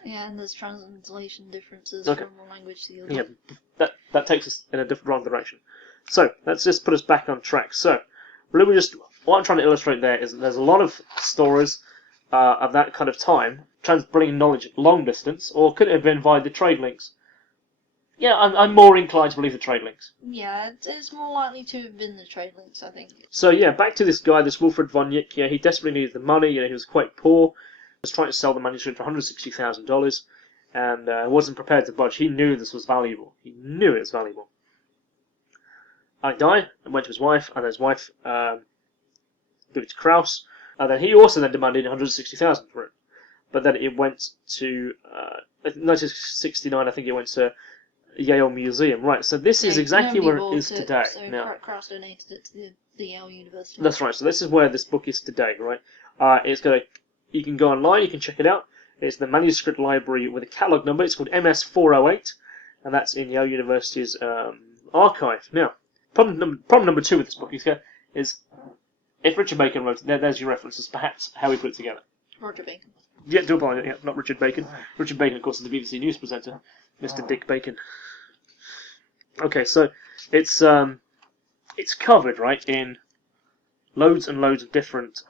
Yeah, and there's translation differences Okay. from one language to the other. Yeah, that takes us in a wrong direction. So, let's just put us back on track. So, really what I'm trying to illustrate there is that there's a lot of stories of that kind of time, bringing knowledge long distance, or could it have been via the trade links? Yeah, I'm more inclined to believe the trade links. Yeah, it's more likely to have been the trade links, I think. So yeah, back to this guy, this Wilfred Voynich. Yeah, he desperately needed the money. He was quite poor. He was trying to sell the manuscript for $160,000, and wasn't prepared to budge. He knew this was valuable. He knew it was valuable. And he died and went to his wife, and his wife gave it to Kraus, and then he also demanded $160,000 for it. But then it went to 1969. I think it went to Yale Museum, right? So this is exactly where it is today. So Kraus donated it to the Yale University. That's right. So this is where this book is today, right? You can go online, you can check it out. It's the manuscript library with a catalog number. It's called MS408, and that's in Yale University's archive. Now, problem number 2 with this book is if Richard Bacon wrote it, there's your references, perhaps how he put it together. Roger Bacon. Yeah, do apologize. Yeah, not Richard Bacon. Richard Bacon, of course, is the BBC News presenter, Mr. Dick Bacon. Okay, so it's covered, right, in loads and loads of different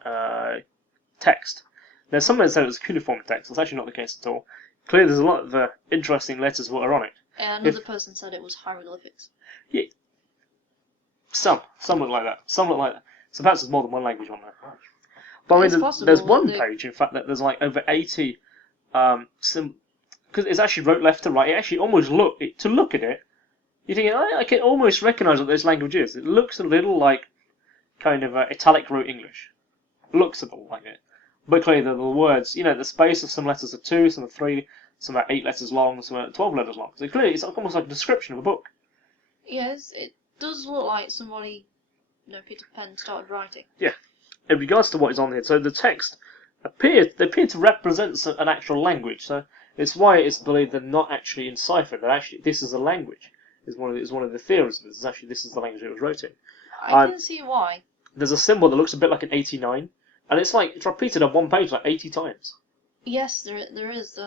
text. Now, some said it was cuneiform text. That's actually not the case at all. Clearly, there's a lot of interesting letters that are on it. Another person said it was hieroglyphics. Yeah, some look like that. Some look like that. So perhaps there's more than one language on there. But I mean, there's one page, in fact, that there's like over 80 because it's actually wrote left to right. It actually almost to look at it, you think I can almost recognise what this language is. It looks a little like kind of italic wrote English. It looks a little like it. But clearly the words, the space of some letters are 2, some are 3, some are 8 letters long, some are 12 letters long. So clearly it's almost like a description of a book. Yes, it does look like somebody, picked a pen and started writing. Yeah. In regards to what is on here, so the text appear to represent an actual language. So it's why it's believed they're not actually in cipher. That actually this is a language. Is one of the theories of this. This is the language it was wrote in. I can see why. There's a symbol that looks a bit like an 89, and it's repeated on one page like 80 times. Yes, there is.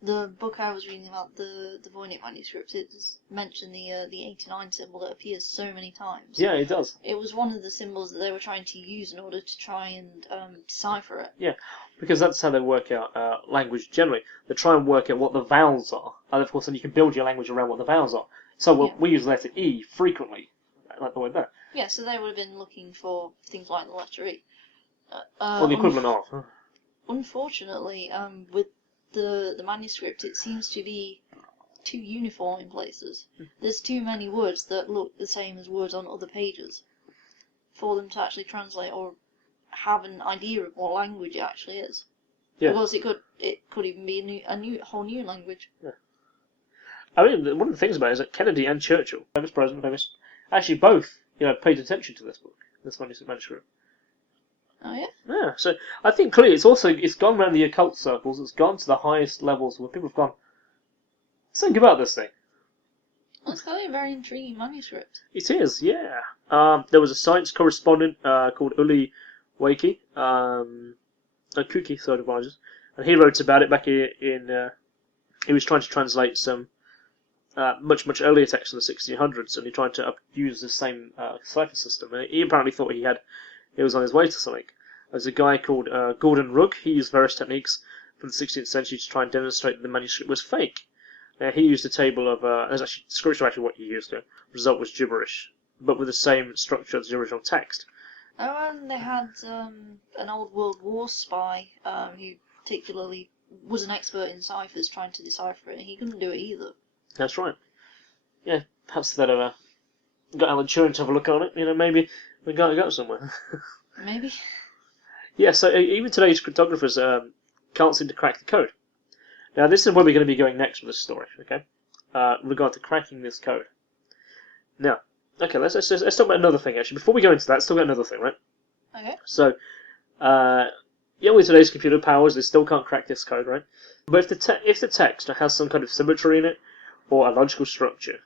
The book I was reading about the Voynich Manuscript, it does mention the 89 symbol that appears so many times. Yeah, it does. It was one of the symbols that they were trying to use in order to try and decipher it. Yeah, because that's how they work out language generally. They try and work out what the vowels are, and of course then you can build your language around what the vowels are. So we use the letter E frequently, like the word there. Yeah, so they would have been looking for things like the letter E. Or the equivalent of. Huh? Unfortunately, with the manuscript, it seems to be too uniform in places. There's too many words that look the same as words on other pages for them to actually translate or have an idea of what language it actually is. Yeah. Because it could even be a whole new language. Yeah. I mean, one of the things about it is that Kennedy and Churchill, famous president, actually both paid attention to this book, this manuscript. Oh yeah? Yeah, so I think clearly it's gone around the occult circles, it's gone to the highest levels where people have gone, think about this thing. Well, it's clearly a very intriguing manuscript. It is, yeah. There was a science correspondent called Uli Wakey, Kuki, sorry, apologies, and he wrote about it back in he was trying to translate some much earlier texts in the 1600s, and he tried to use the same cipher system, and he apparently thought he was on his way to something. There's a guy called Gordon Rugg. He used various techniques from the 16th century to try and demonstrate that the manuscript was fake. He used a table of there's actually description of actually what he used. The result was gibberish, but with the same structure as the original text. Oh, and they had an old World War spy who particularly was an expert in ciphers trying to decipher it, and he couldn't do it either. That's right. Yeah, perhaps they'd have got Alan Turing to have a look on it. Maybe we got somewhere. Maybe. Yeah, so even today's cryptographers can't seem to crack the code. Now, this is where we're going to be going next with this story, okay? Regard to cracking this code. Now, okay, let's talk about another thing, actually. Before we go into that, let's talk about another thing, right? Okay. So, with today's computer powers, they still can't crack this code, right? But if the text has some kind of symmetry in it, or a logical structure,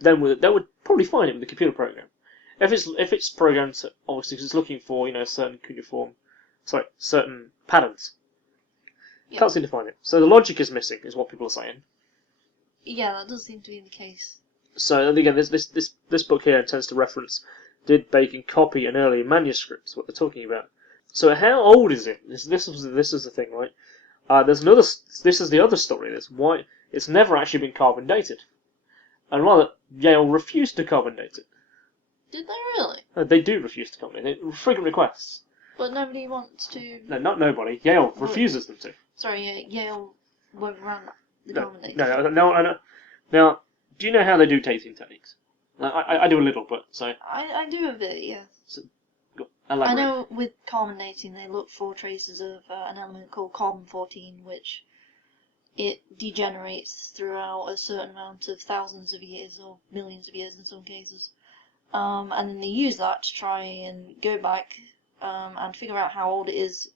then that would probably find it with the computer program. If it's programmed, obviously, because it's looking for certain cuneiform, certain patterns. Yep. Can't seem to find it. So the logic is missing, is what people are saying. Yeah, that does seem to be the case. So again, this book here tends to reference did Bacon copy an earlier manuscript? What they're talking about. So how old is it? This is the thing, right? There's another. This is the other story. This why it's never actually been carbon dated, and rather Yale refused to carbon date it. Did they really? They do refuse to carbon date it. Frequent requests. But nobody wants to. No, not nobody. Yale refuses them to. Sorry, Yale won't run the carbon dating. No. Now, do you know how they do dating techniques? I do a little, but so. I do a bit, yeah. So, elaborate. I know with carbon dating they look for traces of an element called carbon-14, which it degenerates throughout a certain amount of thousands of years or millions of years in some cases. And then they use that to try and go back and figure out how old it is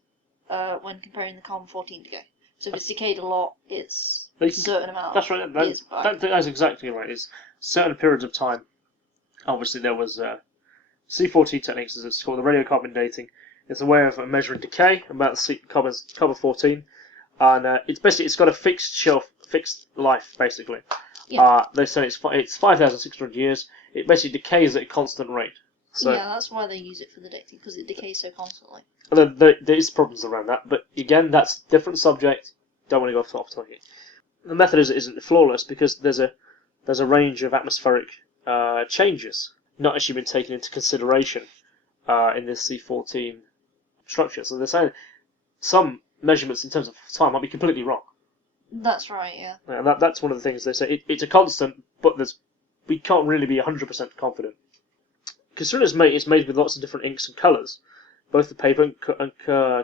when comparing the carbon-14 decay. So if it's decayed a lot, it's a certain amount. That's right. That's exactly right. It's certain periods of time. Obviously, there was C14 techniques, as it's called, the radiocarbon dating. It's a way of measuring decay about the carbon-14, and it's got a fixed life basically. Yeah. They say it's 5,600 years. It basically decays at a constant rate. So, yeah, that's why they use it for the dating, because it decays so constantly. There is problems around that, but again, that's a different subject. Don't want to go off topic. The method isn't flawless because there's a range of atmospheric changes not actually been taken into consideration in this C14 structure. So they're saying some measurements in terms of time might be completely wrong. That's right, yeah. And that's one of the things they say. It's a constant, but we can't really be 100% confident. Considering it's made with lots of different inks and colours, both the paper and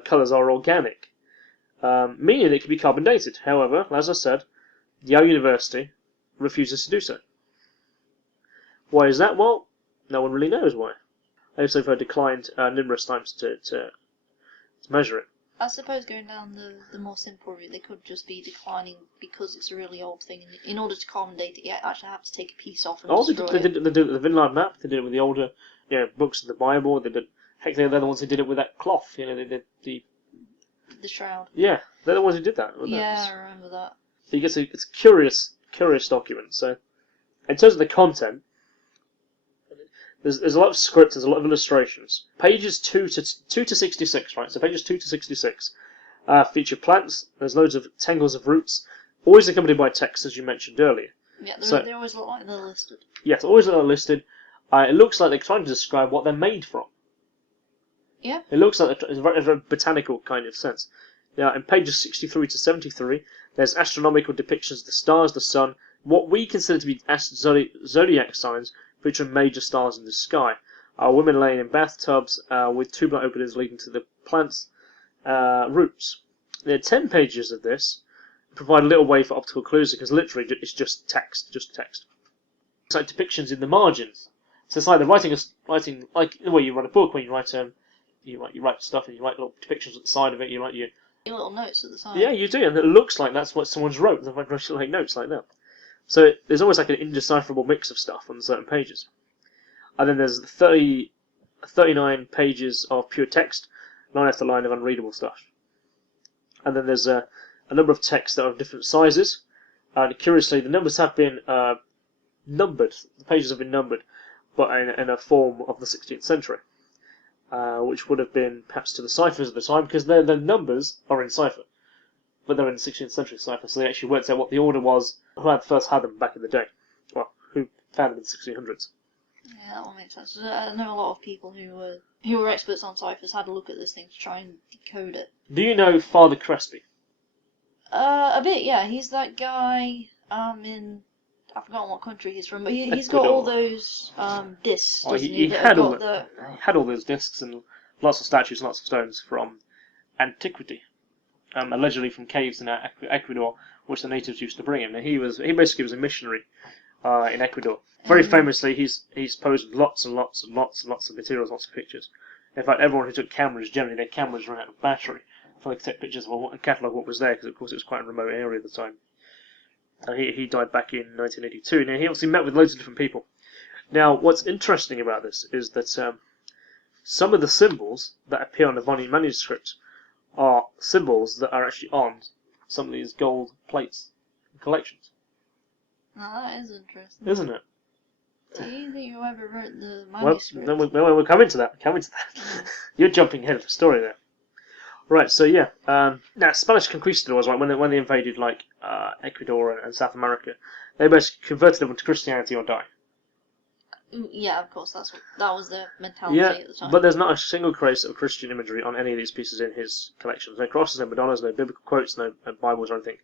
colours are organic, meaning it can be carbon dated. However, as I said, Yale University refuses to do so. Why is that? Well, no one really knows why. They've declined numerous times to measure it. I suppose going down the more simple route, they could just be declining because it's a really old thing. And in order to carbon date it, you actually have to take a piece off and destroy they did it with the Vinland map. They did it with the older, books of the Bible. They're the ones who did it with that cloth. They did the shroud. Yeah, they're the ones who did that. Yeah, I remember that. So it's a curious document. So, in terms of the content, there's a lot of script, there's a lot of illustrations. Pages 2 to 66, right? So pages 2 to 66 feature plants. There's loads of tangles of roots, always accompanied by text, as you mentioned earlier. Yeah, they always look like they're listed. Yes, always listed. It looks like they're trying to describe what they're made from. Yeah. It looks like it's a very botanical kind of sense. Now, in pages 63 to 73, there's astronomical depictions of the stars, the sun, what we consider to be zodiac signs, featuring major stars in the sky. Women laying in bathtubs with tubular openings leading to the plant's roots. There are 10 pages of this provide a little way for optical clues because literally it's just text. It's like depictions in the margins. So it's like they're writing like the way you write a book when you write you write stuff and you write little depictions at the side of it. You write your Little notes at the side. yeah, you do, and it looks like that's what someone's wrote. They've written like notes like that. So there's always like an indecipherable mix of stuff on certain pages. And then there's 39 pages of pure text, line after line of unreadable stuff. And then there's a number of texts that are of different sizes. And curiously, the numbers have been numbered. The pages have been numbered, but in a form of the 16th century, which would have been perhaps to the ciphers at the time, because the numbers are in cipher, but they're in the 16th century cipher, so they actually worked out what the order was, who had first had them back in the day. Well, who found them in the 1600s. Yeah, that one makes sense. I know a lot of people who were experts on ciphers had a look at this thing to try and decode it. Do you know Father Crespi? A bit, yeah. He's that guy I've forgotten what country he's from, but he's got Ecuador. all those discs, Oh, doesn't he that had have all got he had all those discs and lots of statues, and lots of stones from antiquity, allegedly from caves in Ecuador, which the natives used to bring him. Now, he basically was a missionary in Ecuador. Very famously, he's posed with lots and lots and lots and lots of materials, lots of pictures. In fact, everyone who took cameras, generally their cameras ran out of battery, so they could take pictures of and catalogue what was there, because of course it was quite a remote area at the time. He died back in 1982. Now, he obviously met with loads of different people. Now, what's interesting about this is that some of the symbols that appear on the Voynich manuscript are symbols that are actually on some of these gold plates and collections. Now that is interesting. Isn't it? Do you think whoever wrote the Well, manuscript? we're coming to that. You're jumping ahead of the story there. Right, so yeah. Now, Spanish conquistadors, like when they invaded like Ecuador and South America, they basically converted everyone to Christianity or die. Yeah, of course, that was their mentality Yeah, at the time. but there's not a single trace of Christian imagery on any of these pieces in his collections. No crosses, no Madonnas, no biblical quotes, no Bibles or anything.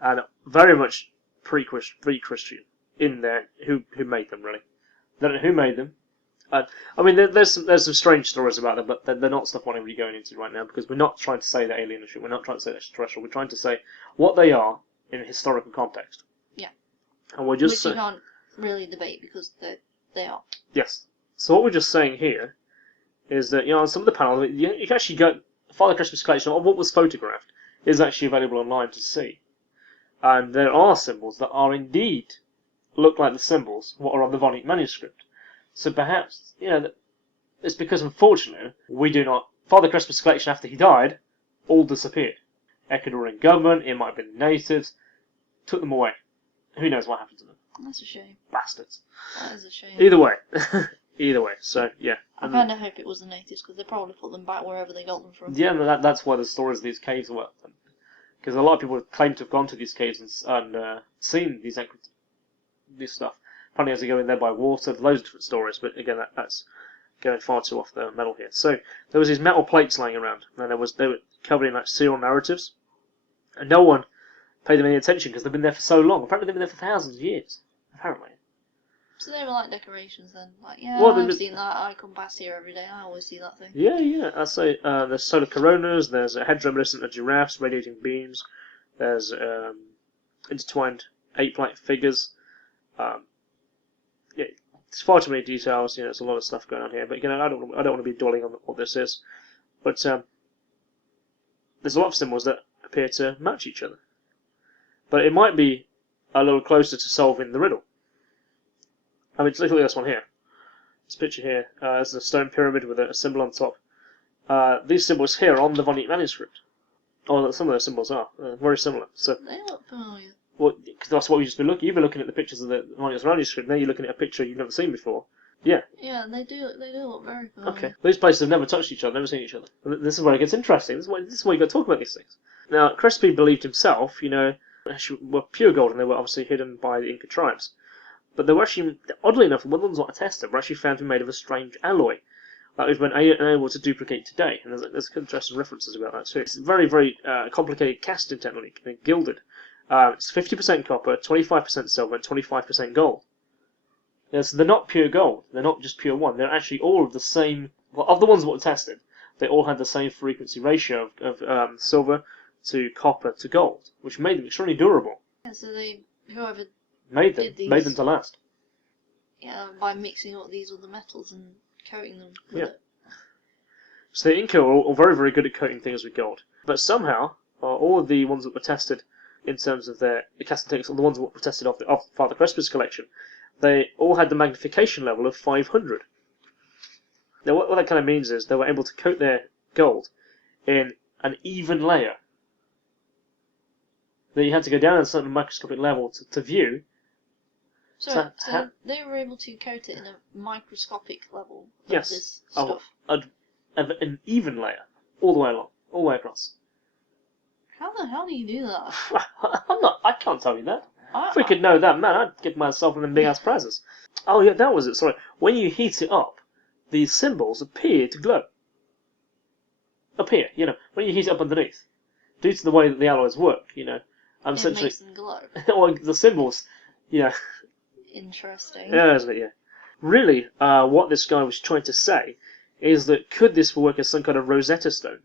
And very much pre-Christian in there. Who made them, really? Don't know who made them. I mean, there's some strange stories about them, but they're not stuff I'm really going into right now, because we're not trying to say they're alien or shit. We're not trying to say they're extraterrestrial. We're trying to say what they are in a historical context. Yeah. And we're just Which you can't really debate, because they are. Yes. So what we're just saying here is that, on some of the panels, you can actually go. Father Crispi's collection of what was photographed is actually available online to see. And there are symbols that are indeed look like the symbols what are on the Voynich manuscript. So perhaps, it's because, unfortunately, we do not. Father Crispi's collection, after he died, all disappeared. Ecuadorian government, it might have been the natives, took them away. Who knows what happened to them? That's a shame. Bastards. That is a shame. Either way. Either way, so, yeah. I kind of hope it was the natives, because they probably put them back wherever they got them from. Yeah, that's why the stories of these caves were. Because a lot of people claim to have gone to these caves and seen these stuff. Apparently, as they go in there by water, loads of different stories, but again, that's going far too off the metal here. So, there was these metal plates lying around, and they were covered in like serial narratives, and no one paid them any attention because they've been there for so long. Apparently, they've been there for thousands of years. Apparently. So they were like decorations then. Like, yeah, Well, I've seen that. I come past here every day. I always see that thing. Yeah. I say there's solar coronas. There's a head reminiscent of giraffes radiating beams. There's intertwined ape-like figures. Yeah, there's far too many details. There's a lot of stuff going on here. But again, I don't want to be dwelling on what this is. But there's a lot of symbols that appear to match each other. But it might be a little closer to solving the riddle. I mean, look at this one here. This picture here is a stone pyramid with a symbol on top. These symbols here are on the Voynich manuscript. Oh, some of those symbols are very similar. So They look familiar. well, cause that's what we've just been looking. You've been looking at the pictures of the Voynich manuscript. Now you're looking at a picture you've never seen before. Yeah. Yeah, they do look very familiar. Okay. These places have never touched each other, never seen each other. And this is where it gets interesting. This is why you've got to talk about these things. Now, Crespi believed himself, actually were pure gold, and they were obviously hidden by the Inca tribes. But they were actually, oddly enough, the ones not attested, were actually found to be made of a strange alloy that we've been unable to duplicate today. And there's interesting references about that too. It's a very, very complicated casting technique, gilded. It's 50% copper, 25% silver, and 25% gold. So they're not pure gold. They're not just pure one. They're actually all of the same. Well, of the ones that were tested, they all had the same frequency ratio of silver to copper to gold, which made them extremely durable. Yeah, so whoever Made did them to last. Yeah, by mixing up these other metals and coating them with Yeah. it. So the Inca are all very, very good at coating things with gold. But somehow, all of the ones that were tested in terms of the casting techniques, the ones that were tested off Father Crespi's collection, they all had the magnification level of 500. Now, what that kind of means is they were able to coat their gold in an even layer. That you had to go down a certain microscopic level to view. So they were able to coat it in a microscopic level of Yes, this stuff. of an even layer, all the way along, all the way across. How the hell do you do that? I can't tell you that. If we could know that, man, I'd give myself one of them big ass prizes. Oh yeah, that was it. Sorry. When you heat it up, these symbols appear to glow. Appear, when you heat it up underneath, due to the way that the alloys work, It essentially. makes them glow. Well, the symbols, Interesting. Yeah, isn't it? Yeah. Really, what this guy was trying to say is that could this work as some kind of Rosetta Stone?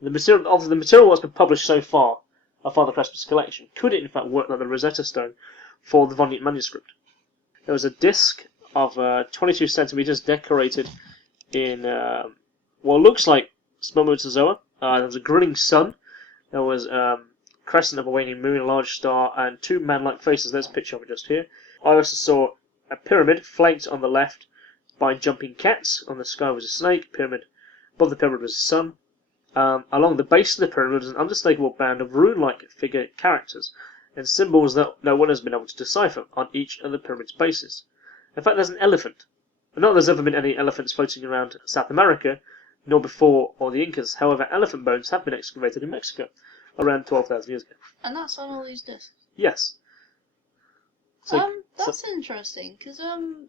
The material that's been published so far of Father Crespi's collection, could it in fact work like the Rosetta Stone for the Voynich Manuscript? There was a disc of 22 centimeters decorated in what looks like spermatozoa. There was a grinning sun. There was crescent of a waning moon, a large star, and two man-like faces. There's a picture of it just here. I also saw a pyramid flanked on the left by jumping cats. On the sky was a snake. Above the pyramid was a sun. Along the base of the pyramid was an unmistakable band of rune-like figure characters and symbols that no one has been able to decipher on each of the pyramid's bases. In fact, there's an elephant. Not that there's ever been any elephants floating around South America, nor before or the Incas. However, elephant bones have been excavated in Mexico around 12,000 years ago. And that's on all these discs. Yes. That's interesting, because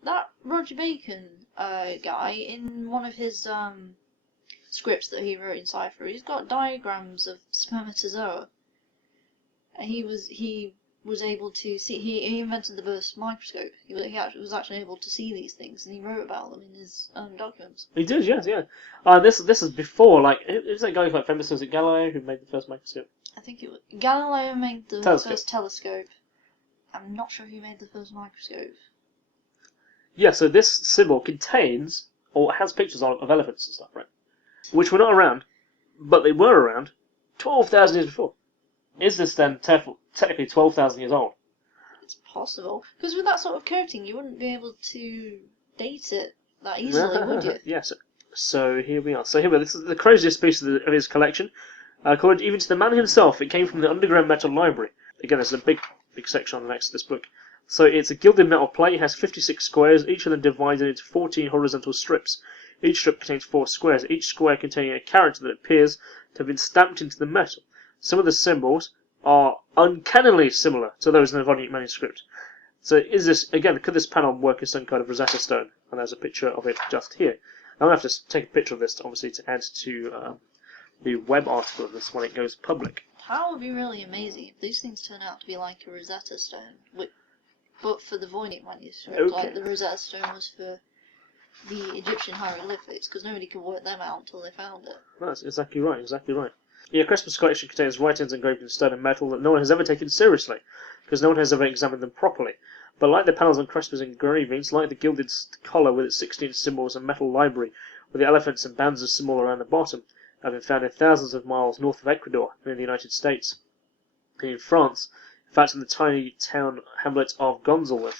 that Roger Bacon guy, in one of his scripts that he wrote in cipher, he's got diagrams of spermatozoa. He was able to see. He invented the burst microscope. He was actually able to see these things, and he wrote about them in his documents. He did, yes, yeah. This is before, is that guy quite famous? Was it Galileo who made the first microscope? I think it was Galileo made the first telescope. I'm not sure who made the first microscope. Yeah, so this symbol contains, or has pictures of elephants and stuff, right? Which were not around, but they were around 12,000 years before. Is this then technically 12,000 years old? It's possible. Because with that sort of coating, you wouldn't be able to date it that easily, would you? Yes. So here we are. This is the craziest piece of his collection. According even to the man himself, it came from the underground metal library. Again, there's a big section on the next to this book. So it's a gilded metal plate. It has 56 squares, each of them divided into 14 horizontal strips. Each strip contains 4 squares, each square containing a character that appears to have been stamped into the metal. Some of the symbols are uncannily similar to those in the Voynich Manuscript. So could this panel work as some kind of Rosetta Stone? And there's a picture of it just here. I'm going to have to take a picture of this, obviously, to add to the web article of this when it goes public. That would be really amazing if these things turn out to be like a Rosetta Stone, but for the Voynich Manuscript, Okay. like the Rosetta Stone was for the Egyptian hieroglyphics, because nobody could work them out until they found it. That's exactly right. Yeah, Crespi's collection contains writings engraved in stone and metal that no one has ever taken seriously, because no one has ever examined them properly. But like the panels on Crespi's engravings, like the gilded collar with its 16 symbols and metal library, with the elephants and bands of symbol around the bottom, have been found in thousands of miles north of Ecuador and in the United States. And in France, in fact, in the tiny town hamlet of Gonzal,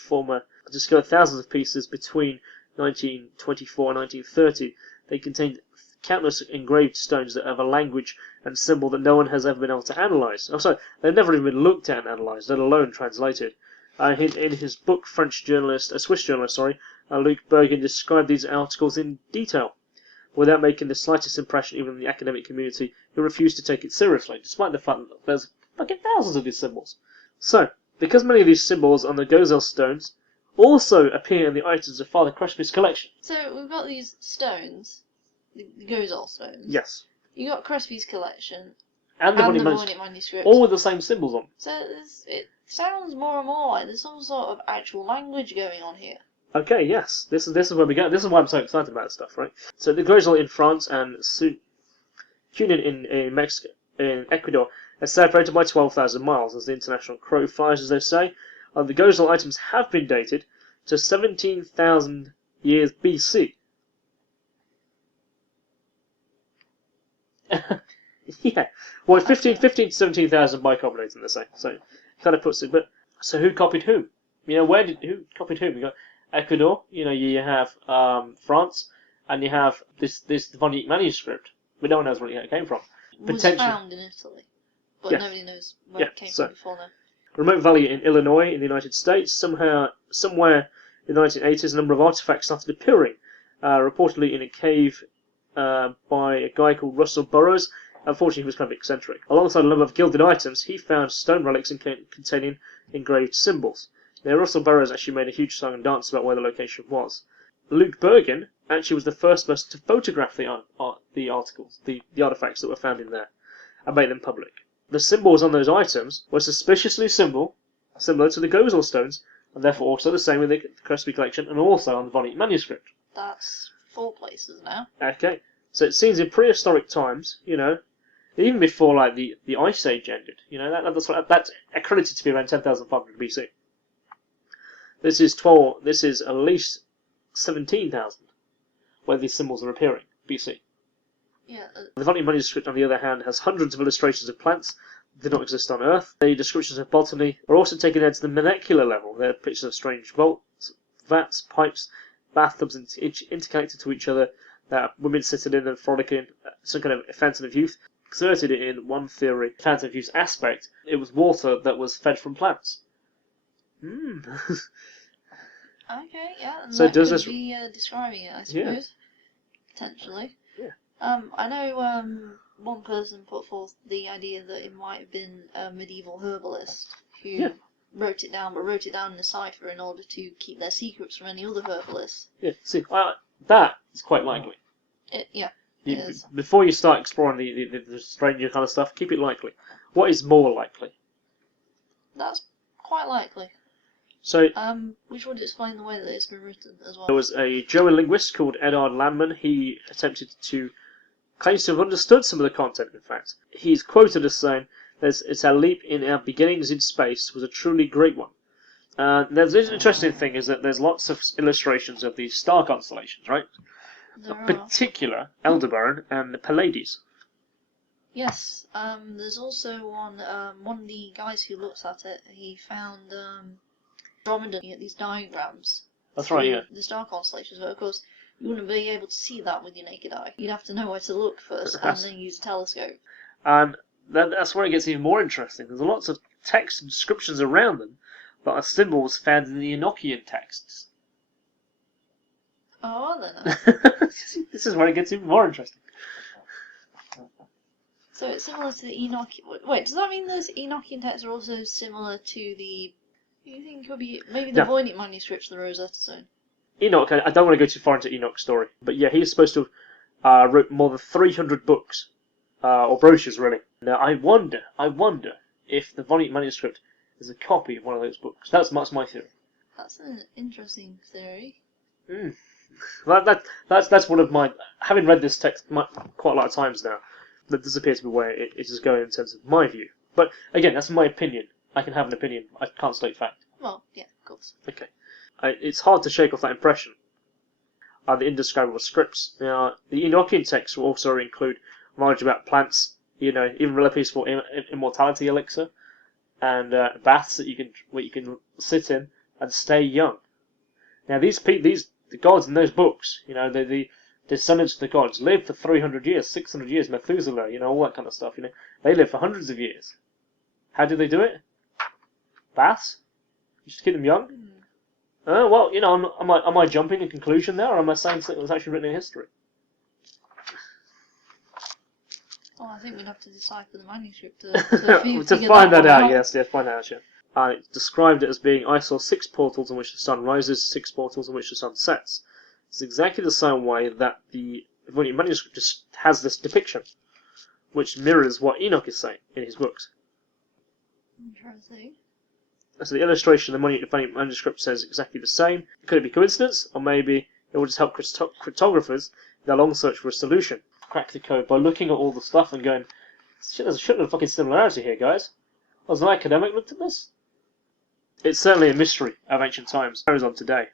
discovered thousands of pieces between 1924 and 1930. They contained countless engraved stones that have a language and symbol that no one has ever been able to analyse. I'm sorry, they've never even been looked at and analysed, let alone translated. In his book, Swiss journalist, Luc Bergen described these articles in detail, without making the slightest impression even in the academic community, who refused to take it seriously, despite the fact that there's fucking thousands of these symbols. So, because many of these symbols on the Gozal stones also appear in the items of Father Crespi's collection. So we've got these stones, the Gozal stones. Yes. You got Crespi's collection And the Voynich Manuscript. all with the same symbols on. So it sounds more and more like there's some sort of actual language going on here. Okay, yes. This is where we go. This is why I'm so excited about this stuff, right? So the Gozal in France and Cunin in Mexico, in Ecuador, are separated by 12,000 miles, as the international crow flies, as they say. The Gozal items have been dated to 17,000 years BC. Yeah. Well, 15 to 17,000 bicarbonate, they say. So, kind of puts it. But so who copied who? You know, who copied whom? You got Ecuador. You know, you have France, and you have this Voynich manuscript, but no one knows where it came from. Was found in Italy, but yes. nobody knows where it came from before now. Remote valley in Illinois, in the United States, somewhere in the 1980s, a number of artifacts started appearing, reportedly in a cave by a guy called Russell Burroughs. Unfortunately, he was kind of eccentric. Alongside a number of gilded items, he found stone relics containing engraved symbols. Now, Russell Burroughs actually made a huge song and dance about where the location was. Luke Bergen actually was the first person to photograph the articles, the artifacts that were found in there, and make them public. The symbols on those items were suspiciously similar to the Gozel stones, and therefore also the same with the Crespi collection, and also on the Voynich manuscript. That's 4 places now. Okay, so it seems in prehistoric times, you know, even before like the Ice Age ended, you know, that's accredited to be around 10,500 BC. This is at least 17,000 where these symbols are appearing BC. Yeah. The Voynich manuscript, on the other hand, has hundreds of illustrations of plants that do not exist on Earth. The descriptions of botany are also taken down to the molecular level. There are pictures of strange vaults, vats, pipes, bathtubs interconnected to each other that women sitting in and frolicking, some kind of fountain of youth. Exerted in one theory, fountain of youth aspect, it was water that was fed from plants. Okay, yeah, and so that does could this be describing it, I suppose. Yeah. Potentially. Yeah. I know one person put forth the idea that it might have been a medieval herbalist who wrote it down, but wrote it down in a cipher in order to keep their secrets from any other herbalists. Yeah, see, that is quite likely. It is. Before you start exploring the stranger kind of stuff, keep it likely. What is more likely? That's quite likely. So, which would explain the way that it's been written as well. There was a German linguist called Eduard Landmann. He claims to have understood some of the content, in fact. He's quoted as saying, "It's a leap in our beginnings in space was a truly great one." There's an interesting thing is that there's lots of illustrations of these star constellations, right? In particular, Aldebaran and the Pleiades. Yes, there's also one of the guys who looks at it, he found Andromeda at these diagrams. That's right, yeah. The star constellations, but of course you wouldn't be able to see that with your naked eye. You'd have to know where to look first and then use a telescope. And that's where it gets even more interesting. There's lots of text and descriptions around them that are symbols found in the Enochian texts. Oh, then. This is where it gets even more interesting. So it's similar to the Enochian. Wait, does that mean those Enochian texts are also similar to the? You think could be maybe the Voynich manuscripts, the Rosetta Stone? Enoch. I don't want to go too far into Enoch's story, but yeah, he's supposed to have wrote more than 300 books or brochures, really. Now I wonder if the Voynich manuscript is a copy of one of those books. That's my theory. That's an interesting theory. That's one of my. Having read this text quite a lot of times now, that does appear to be where it is going in terms of my view. But again, that's my opinion. I can have an opinion. I can't state fact. Well, yeah, of course. Okay. It's hard to shake off that impression. The indescribable scripts. Now, the Enochian texts will also include knowledge about plants, you know, even recipes for immortality elixir, and baths that where you can sit in and stay young. Now, the gods in those books, you know, the descendants of the gods lived for 300 years, 600 years, Methuselah, you know, all that kind of stuff. You know, they lived for hundreds of years. How did they do it? Baths? Just to keep them young? Well, you know, am I jumping a conclusion there, or am I saying something that's actually written in history? Well, I think we'd have to decipher the manuscript to find that out. Yes, find that out. Yeah. It described it as being, I saw 6 portals in which the sun rises, 6 portals in which the sun sets. It's exactly the same way that the Voynich manuscript just has this depiction, which mirrors what Enoch is saying in his books. Interesting. So the illustration of the Voynich manuscript says exactly the same. Could it be coincidence, or maybe it will just help cryptographers in their long search for a solution? Crack the code by looking at all the stuff and going, shit, there's a shitload of fucking similarity here, guys. As an academic looked at this, it's certainly a mystery of ancient times. Carries on today.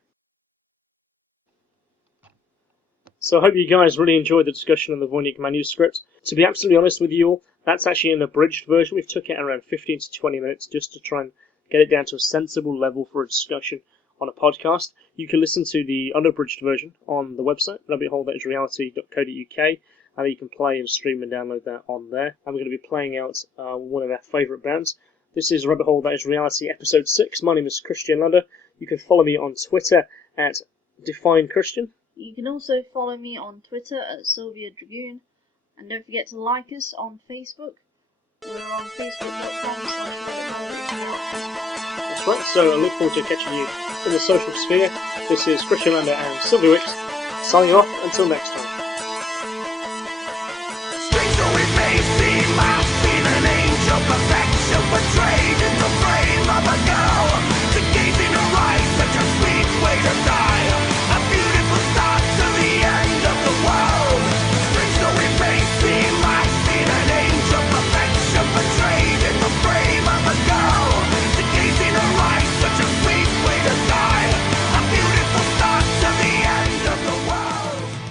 So I hope you guys really enjoyed the discussion on the Voynich Manuscript. To be absolutely honest with you all, that's actually an abridged version. We've took it around 15 to 20 minutes just to try and get it down to a sensible level for a discussion on a podcast. You can listen to the unabridged version on the website, rabbithole.reality.co.uk, and you can play and stream and download that on there. And we're going to be playing out one of our favourite bands. This is Rabbit Hole That Is Reality, Episode 6. My name is Kristian Lander. You can follow me on Twitter at DefineChristian. You can also follow me on Twitter at Sylvia Dragoon, and don't forget to like us on Facebook. We're on facebook.com/rabbithole. That's right, so I look forward to catching you in the social sphere. This is Kristian Lander and Sylvia Wicks, signing off until next time.